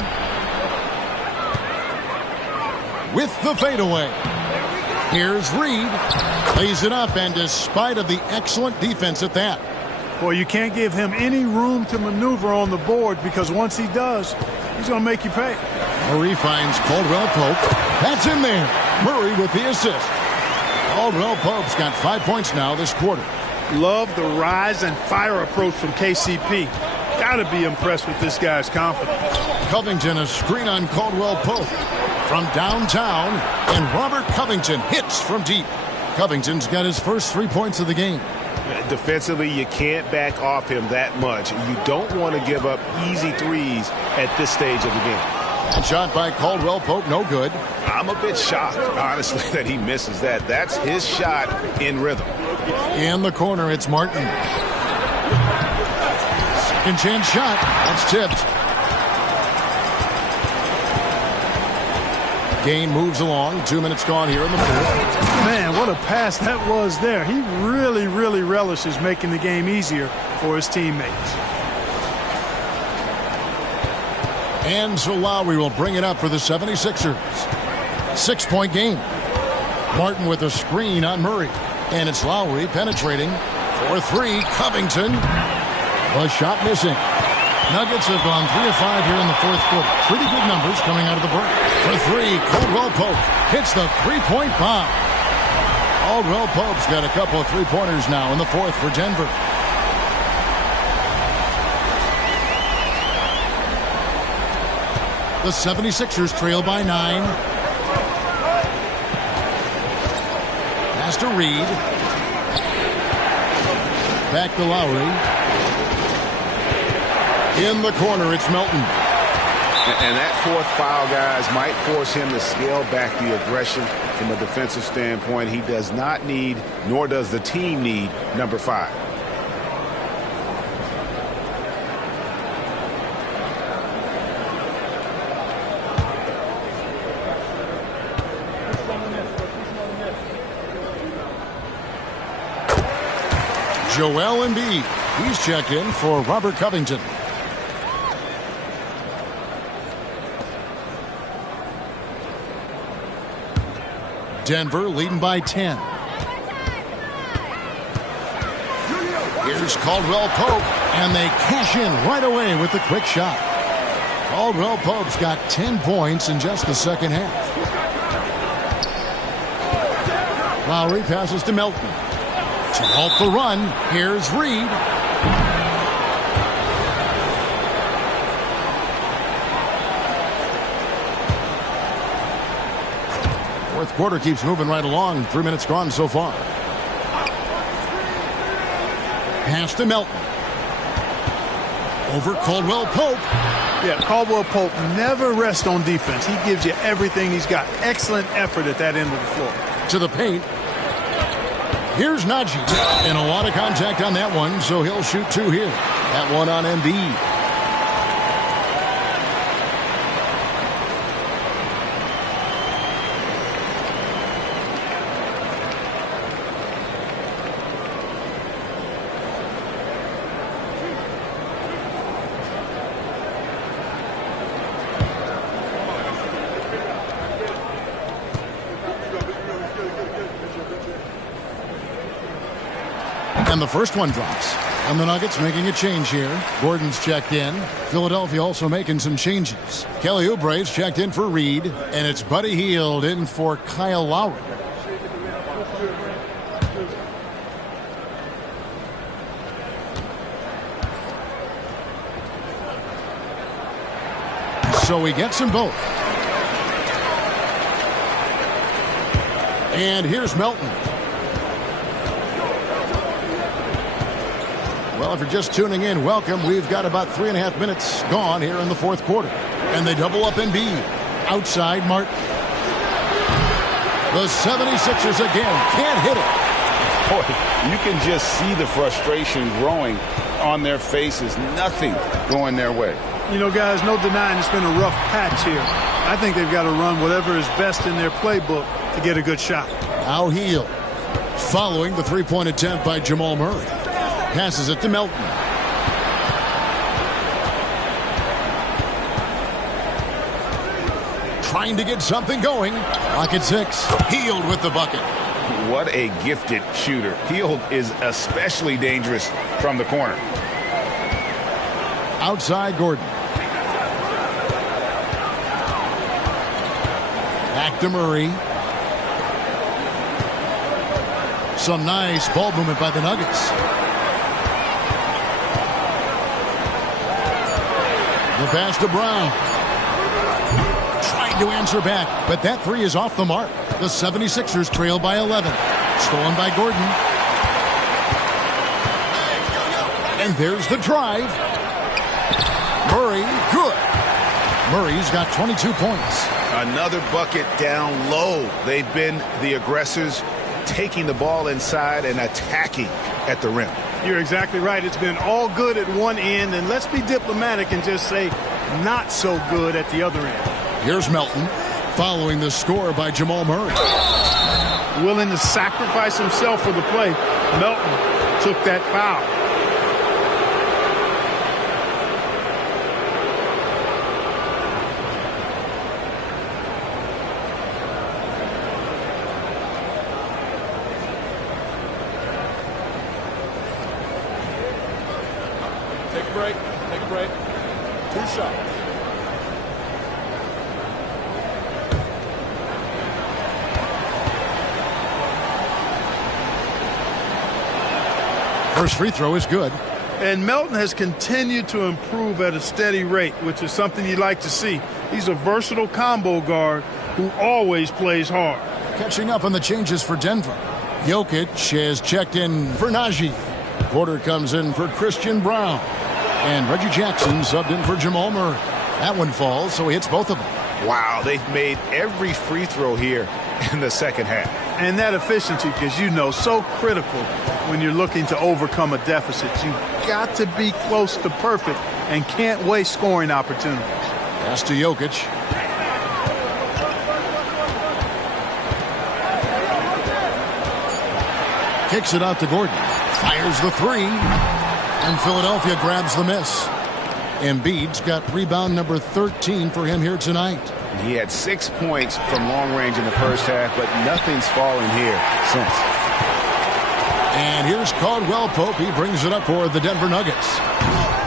With the fadeaway. Here's Reed. Lays it up, and despite of the excellent defense at that. Boy, you can't give him any room to maneuver on the board, because once he does, he's going to make you pay. Murray finds Caldwell Pope. That's in there. Murray with the assist. Caldwell Pope's got 5 points now this quarter. Love the rise and fire approach from KCP. Got to be impressed with this guy's confidence. Covington, a screen on Caldwell Pope from downtown, and Robert Covington hits from deep. Covington's got his first 3 points of the game. Defensively, you can't back off him that much. You don't want to give up easy threes at this stage of the game. That shot by Caldwell Pope, no good. I'm a bit shocked, honestly, that he misses that. That's his shot in rhythm. In the corner, it's Martin. Second chance shot. That's tipped. Game moves along. 2 minutes gone here in the fourth. Man, what a pass that was there. He really, really relishes making the game easier for his teammates. And so Lowry will bring it up for the 76ers. 6-point game. Martin with a screen on Murray. And it's Lowry penetrating for three. Covington. The shot missing. Nuggets have gone 3 of 5 here in the fourth quarter. Pretty good numbers coming out of the break. For three, Caldwell Pope hits the three-point bomb. Caldwell Pope's got a couple of three-pointers now in the fourth for Denver. The 76ers trail by 9. Pass to Reed. Back to Lowry. In the corner, it's Melton. And that fourth foul, guys, might force him to scale back the aggression from a defensive standpoint. He does not need, nor does the team need, number 5. Joel Embiid. He's checked in for Robert Covington. Denver leading by 10. Here's Caldwell Pope, and they cash in right away with the quick shot. Caldwell Pope's got 10 points in just the second half. Lowry passes to Melton. To halt the run, here's Reed. Fourth quarter keeps moving right along. 3 minutes gone so far. Pass to Melton. Over Caldwell Pope. Yeah, Caldwell Pope never rests on defense. He gives you everything he's got. Excellent effort at that end of the floor. To the paint. Here's Najee. And a lot of contact on that one, so he'll shoot 2 here. That one on Embiid. And the first one drops. And the Nuggets making a change here. Gordon's checked in. Philadelphia also making some changes. Kelly Oubre's checked in for Reed. And it's Buddy Hield in for Kyle Lowry. So he gets them both. And here's Melton. Well, if you're just tuning in, welcome. We've got about 3.5 minutes gone here in the fourth quarter. And they double up Embiid. Outside Martin. The 76ers again can't hit it. Boy, you can just see the frustration growing on their faces. Nothing going their way. You know, guys, no denying it's been a rough patch here. I think they've got to run whatever is best in their playbook to get a good shot. Now Hield. Following the three-point attempt by Jamal Murray. Passes it to Melton. Trying to get something going. Clock at 6. Hield with the bucket. What a gifted shooter. Hield is especially dangerous from the corner. Outside Gordon. to Murray. Some nice ball movement by the Nuggets. The pass to Brown. Trying to answer back, but that three is off the mark. The 76ers trail by 11. Stolen by Gordon. And there's the drive. Murray, good. Murray's got 22 points. Another bucket down low. They've been the aggressors, taking the ball inside and attacking at the rim. You're exactly right. It's been all good at one end, and let's be diplomatic and just say not so good at the other end. Here's Melton following the score by Jamal Murray. Willing to sacrifice himself for the play. Melton took that foul. Take a break. Take a break. 2 shots. First free throw is good. And Melton has continued to improve at a steady rate, which is something you'd like to see. He's a versatile combo guard who always plays hard. Catching up on the changes for Denver. Jokic has checked in for Najee. Porter comes in for Christian Brown. And Reggie Jackson subbed in for Jamal Murray. That one falls, so he hits both of them. Wow, they've made every free throw here in the second half. And that efficiency, because you know, so critical when you're looking to overcome a deficit. You've got to be close to perfect and can't waste scoring opportunities. Pass to Jokic. Kicks it out to Gordon. Fires the three. And Philadelphia grabs the miss. Embiid's got rebound number 13 for him here tonight. He had 6 points from long range in the first half, but nothing's fallen here since. And here's Caldwell Pope. He brings it up for the Denver Nuggets.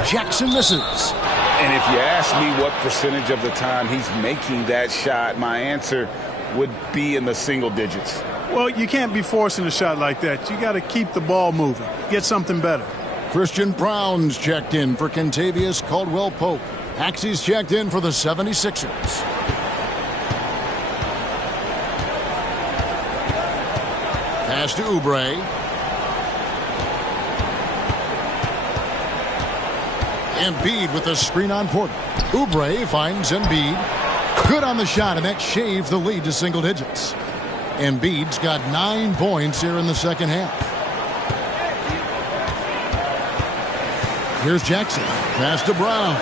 Jackson misses. And if you ask me what percentage of the time he's making that shot, my answer would be in the single digits. Well, you can't be forcing a shot like that. You got to keep the ball moving. Get something better. Christian Brown's checked in for Kentavious Caldwell-Pope. Axie's checked in for the 76ers. Pass to Oubre. Embiid with the screen on Porter. Oubre finds Embiid. Good on the shot, and that shaved the lead to single digits. Embiid's got 9 points here in the second half. Here's Jackson. Pass to Brown.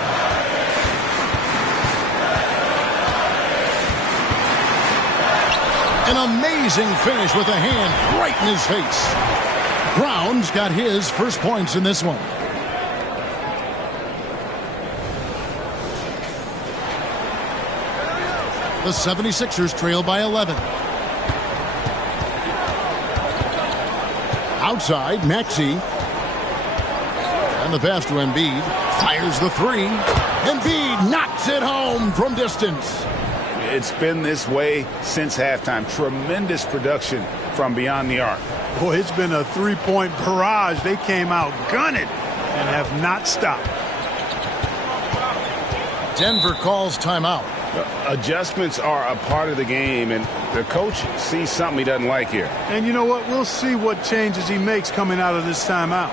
An amazing finish with a hand right in his face. Brown's got his first points in this one. The 76ers trail by 11. Outside, Maxey. And the pass to Embiid. Fires the three. Embiid knocks it home from distance. It's been this way since halftime. Tremendous production from beyond the arc. Boy, it's been a three-point barrage. They came out gunning and have not stopped. Denver calls timeout. Adjustments are a part of the game, and the coach sees something he doesn't like here. And you know what? We'll see what changes he makes coming out of this timeout.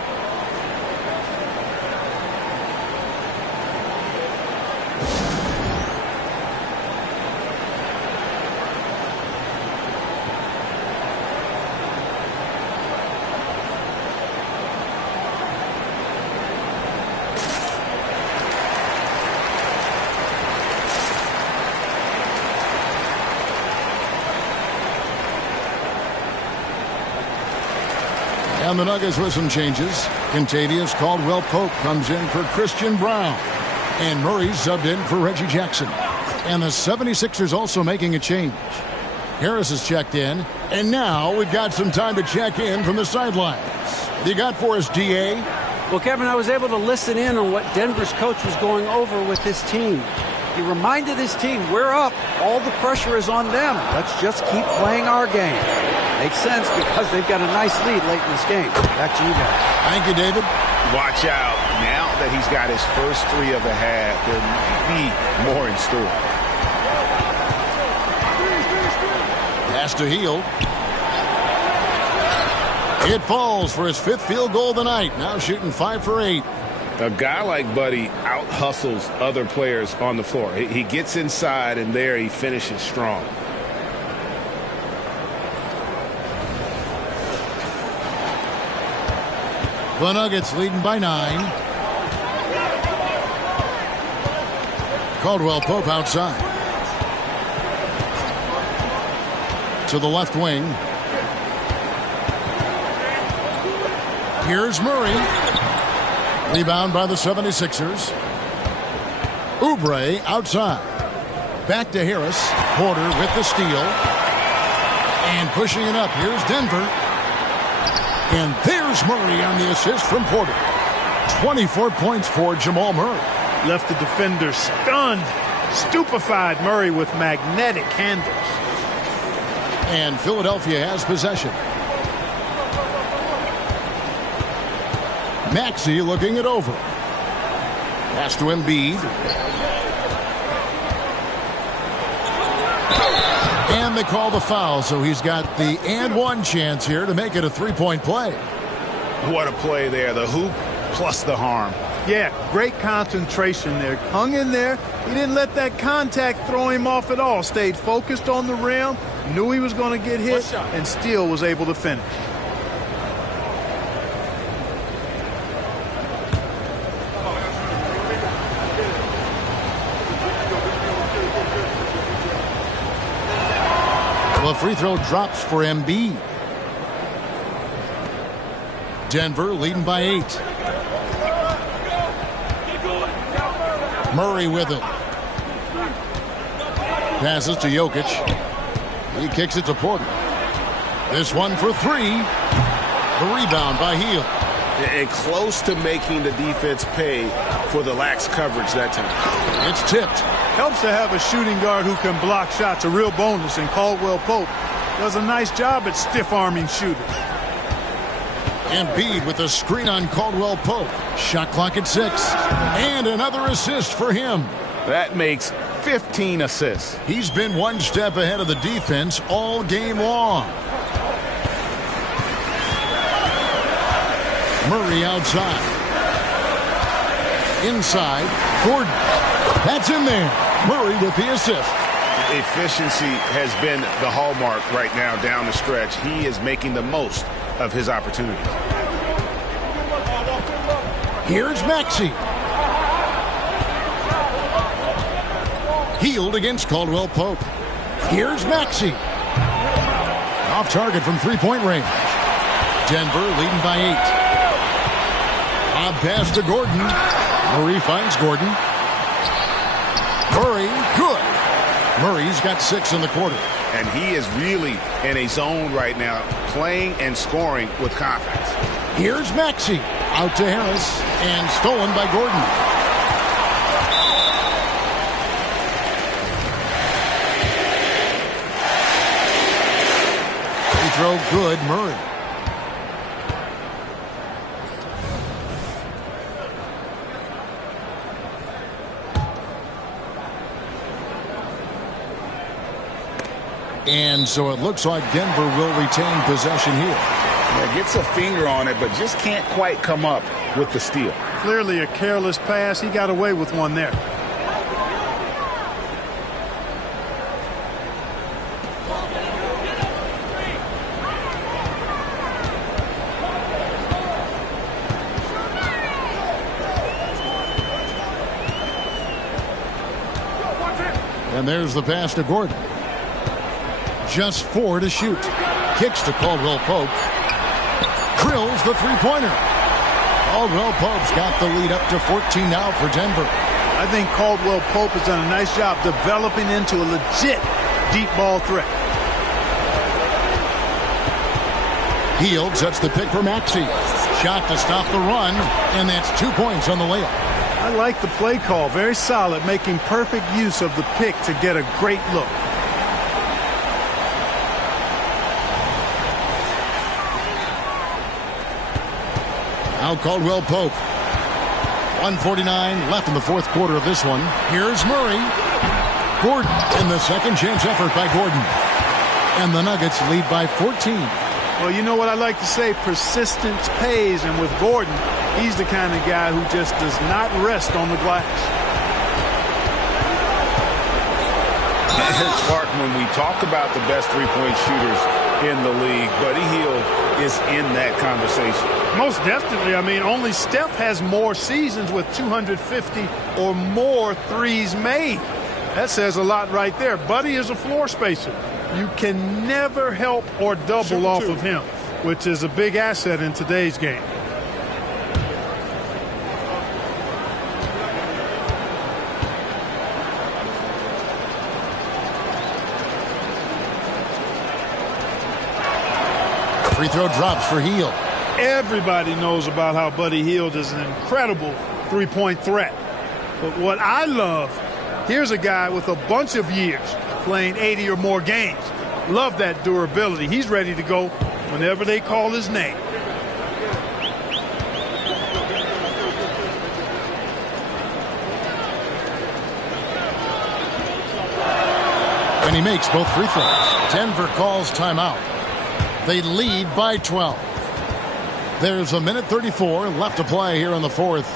And the Nuggets with some changes. Kentavious Caldwell-Pope comes in for Christian Brown. And Murray subbed in for Reggie Jackson. And the 76ers also making a change. Harris is checked in. And now we've got some time to check in from the sidelines. You got for us, D.A.? Well, Kevin, I was able to listen in on what Denver's coach was going over with his team. He reminded his team, we're up. All the pressure is on them. Let's just keep playing our game. Makes sense because they've got a nice lead late in this game. Back to you guys. Thank you, David. Watch out. Now that he's got his first 3 of the half, there might be more in store. Pass to Hield. It falls for his 5th field goal of the night. Now shooting 5 for 8. A guy like Buddy out-hustles other players on the floor. He gets inside, and there he finishes strong. The Nuggets leading by 9. Caldwell Pope outside. To the left wing. Here's Murray. Rebound by the 76ers. Oubre outside. Back to Harris. Porter with the steal. And pushing it up. Here's Denver. And there's Murray on the assist from Porter. 24 points for Jamal Murray. Left the defender stunned, stupefied. Murray with magnetic handles. And Philadelphia has possession. Maxey looking it over. Pass to Embiid. And they call the foul, so he's got the and one chance here to make it a 3-point play. What a play there. The hoop plus the harm. Yeah, great concentration there. Hung in there. He didn't let that contact throw him off at all. Stayed focused on the rim. Knew he was going to get hit and still was able to finish. The free throw drops for Embiid. Denver leading by 8. Murray with it. Passes to Jokic. He kicks it to Porter. This one for 3. The rebound by Hield. And close to making the defense pay for the lax coverage that time. It's tipped. Helps to have a shooting guard who can block shots. A real bonus, and Caldwell Pope does a nice job at stiff-arming shooters. Embiid with a screen on Caldwell Pope. Shot clock at 6. And another assist for him. That makes 15 assists. He's been one step ahead of the defense all game long. Murray outside. Inside. Gordon. That's in there. Murray with the assist. Efficiency has been the hallmark right now down the stretch. He is making the most of his opportunities. Here's Maxey. Hield against Caldwell Pope. Here's Maxey. Off target from 3-point range. Denver leading by 8. Lob pass to Gordon. Murray finds Gordon. Murray, good. Murray's got 6 in the quarter. And he is really in a zone right now, playing and scoring with confidence. Here's Maxey. Out to Harris. And stolen by Gordon. Free throw good, Murray. And so it looks like Denver will retain possession here. Yeah, gets a finger on it, but just can't quite come up with the steal. Clearly a careless pass. He got away with one there. And there's the pass to Gordon. Just 4 to shoot. Kicks to Caldwell Pope. Drills the three-pointer. Caldwell Pope's got the lead up to 14 now for Denver. I think Caldwell Pope has done a nice job developing into a legit deep ball threat. Hield sets the pick for Maxey. Shot to stop the run, and that's 2 points on the layup. I like the play call. Very solid, making perfect use of the pick to get a great look. Now Caldwell Pope. 1:49 left in the fourth quarter of this one. Here's Murray. Gordon in the second chance effort by Gordon. And the Nuggets lead by 14. Well, you know what I like to say, persistence pays, and with Gordon, he's the kind of guy who just does not rest on the glass. Clark, when we talk about the best three-point shooters in the league, Buddy Hield is in that conversation. Most definitely. I mean, only Steph has more seasons with 250 or more threes made. That says a lot right there. Buddy is a floor spacer. You can never help or double off of him, which is a big asset in today's game. Free throw drops for Hield. Everybody knows about how Buddy Hield is an incredible three-point threat. But what I love, here's a guy with a bunch of years playing 80 or more games. Love that durability. He's ready to go whenever they call his name. And he makes both free throws. Denver calls timeout. They lead by 12. There's 1:34 left to play here in the fourth.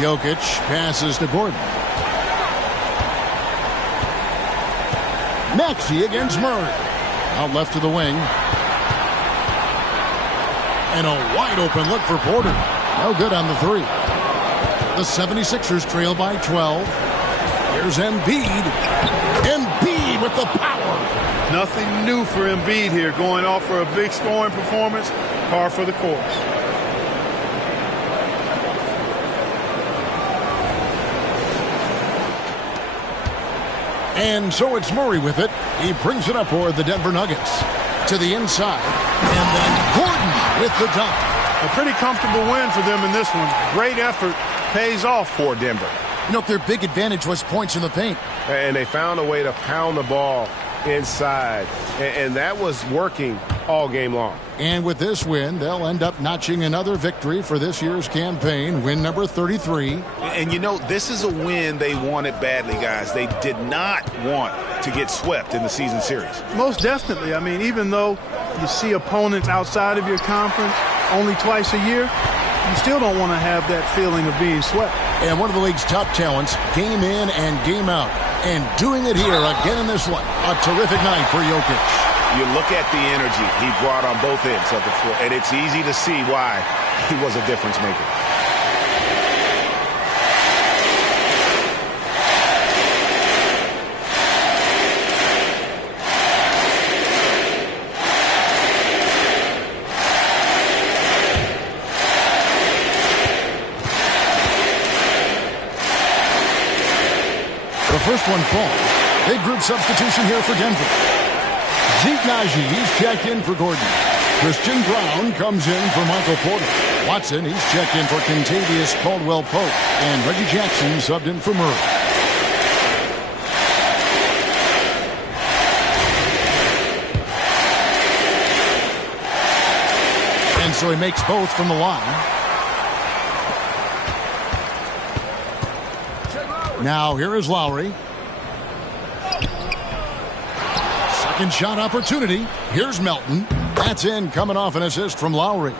Jokic passes to Gordon. Maxey against Murray. Out left to the wing. And a wide open look for Porter. No good on the three. The 76ers trail by 12. Here's Embiid. Embiid with the power. Nothing new for Embiid here, going off for a big scoring performance. Par for the course. And so it's Murray with it. He brings it up for the Denver Nuggets. To the inside. And then Gordon with the dunk. A pretty comfortable win for them in this one. Great effort. Pays off for Denver. You know, their big advantage was points in the paint. And they found a way to pound the ball inside. And that was working all game long. And with this win, they'll end up notching another victory for this year's campaign, win number 33. And, you know, this is a win they wanted badly, guys. They did not want to get swept in the season series. Most definitely. I mean, even though you see opponents outside of your conference only twice a year, you still don't want to have that feeling of being swept. And one of the league's top talents, game in and game out. And doing it here again in this one. A terrific night for Jokic. You look at the energy he brought on both ends of the floor, and it's easy to see why he was a difference maker. The first one falls. Big group substitution here for Denver. Zeke Naji, he's checked in for Gordon. Christian Brown comes in for Michael Porter. Watson, he's checked in for Kentavious Caldwell-Pope. And Reggie Jackson subbed in for Murray. And so he makes both from the line. Now here is Lowry. Second shot opportunity. Here's Melton. That's in, coming off an assist from Lowry.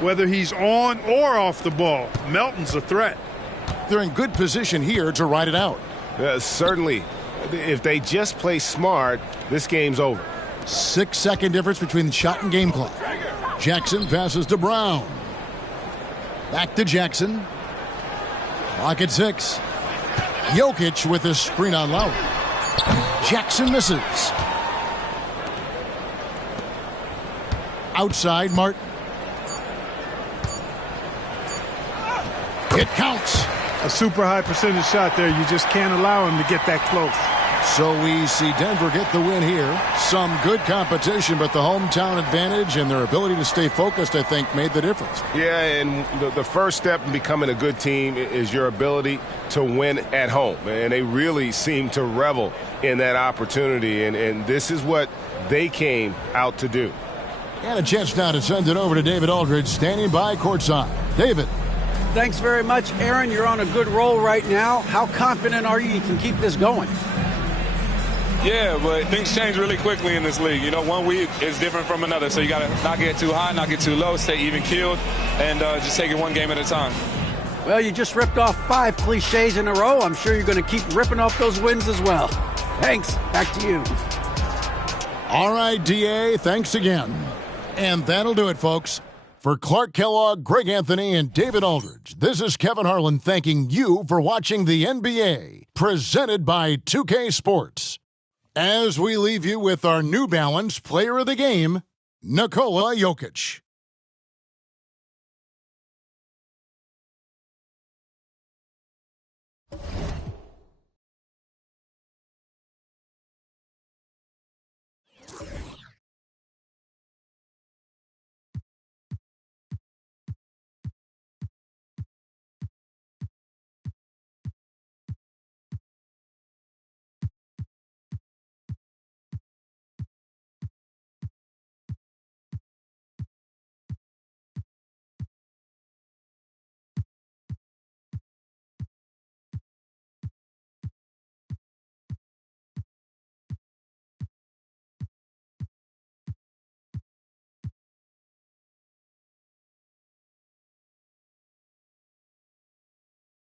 Whether he's on or off the ball, Melton's a threat. They're in good position here to ride it out. Certainly. If they just play smart, this game's over. 6-second difference between the shot and game clock. Jackson passes to Brown. Back to Jackson. Clock at 6. Jokic with a screen on Lowry. Jackson misses. Outside, Martin. It counts. A super high percentage shot there. You just can't allow him to get that close. So we see Denver get the win here. Some good competition, but the hometown advantage and their ability to stay focused, I think, made the difference. Yeah, and the first step in becoming a good team is your ability to win at home. And they really seem to revel in that opportunity, and this is what they came out to do. And a chance now to send it over to David Aldridge, standing by courtside. David. Thanks very much, Aaron. You're on a good roll right now. How confident are you can keep this going? Yeah, but things change really quickly in this league. You know, one week is different from another, so you got to not get too high, not get too low, stay even-keeled, and just take it one game at a time. Well, you just ripped off 5 cliches in a row. I'm sure you're going to keep ripping off those wins as well. Thanks. Back to you. All right, DA, thanks again. And that'll do it, folks. For Clark Kellogg, Greg Anthony, and David Aldridge, this is Kevin Harlan thanking you for watching the NBA, presented by 2K Sports. As we leave you with our New Balance Player of the Game, Nikola Jokic.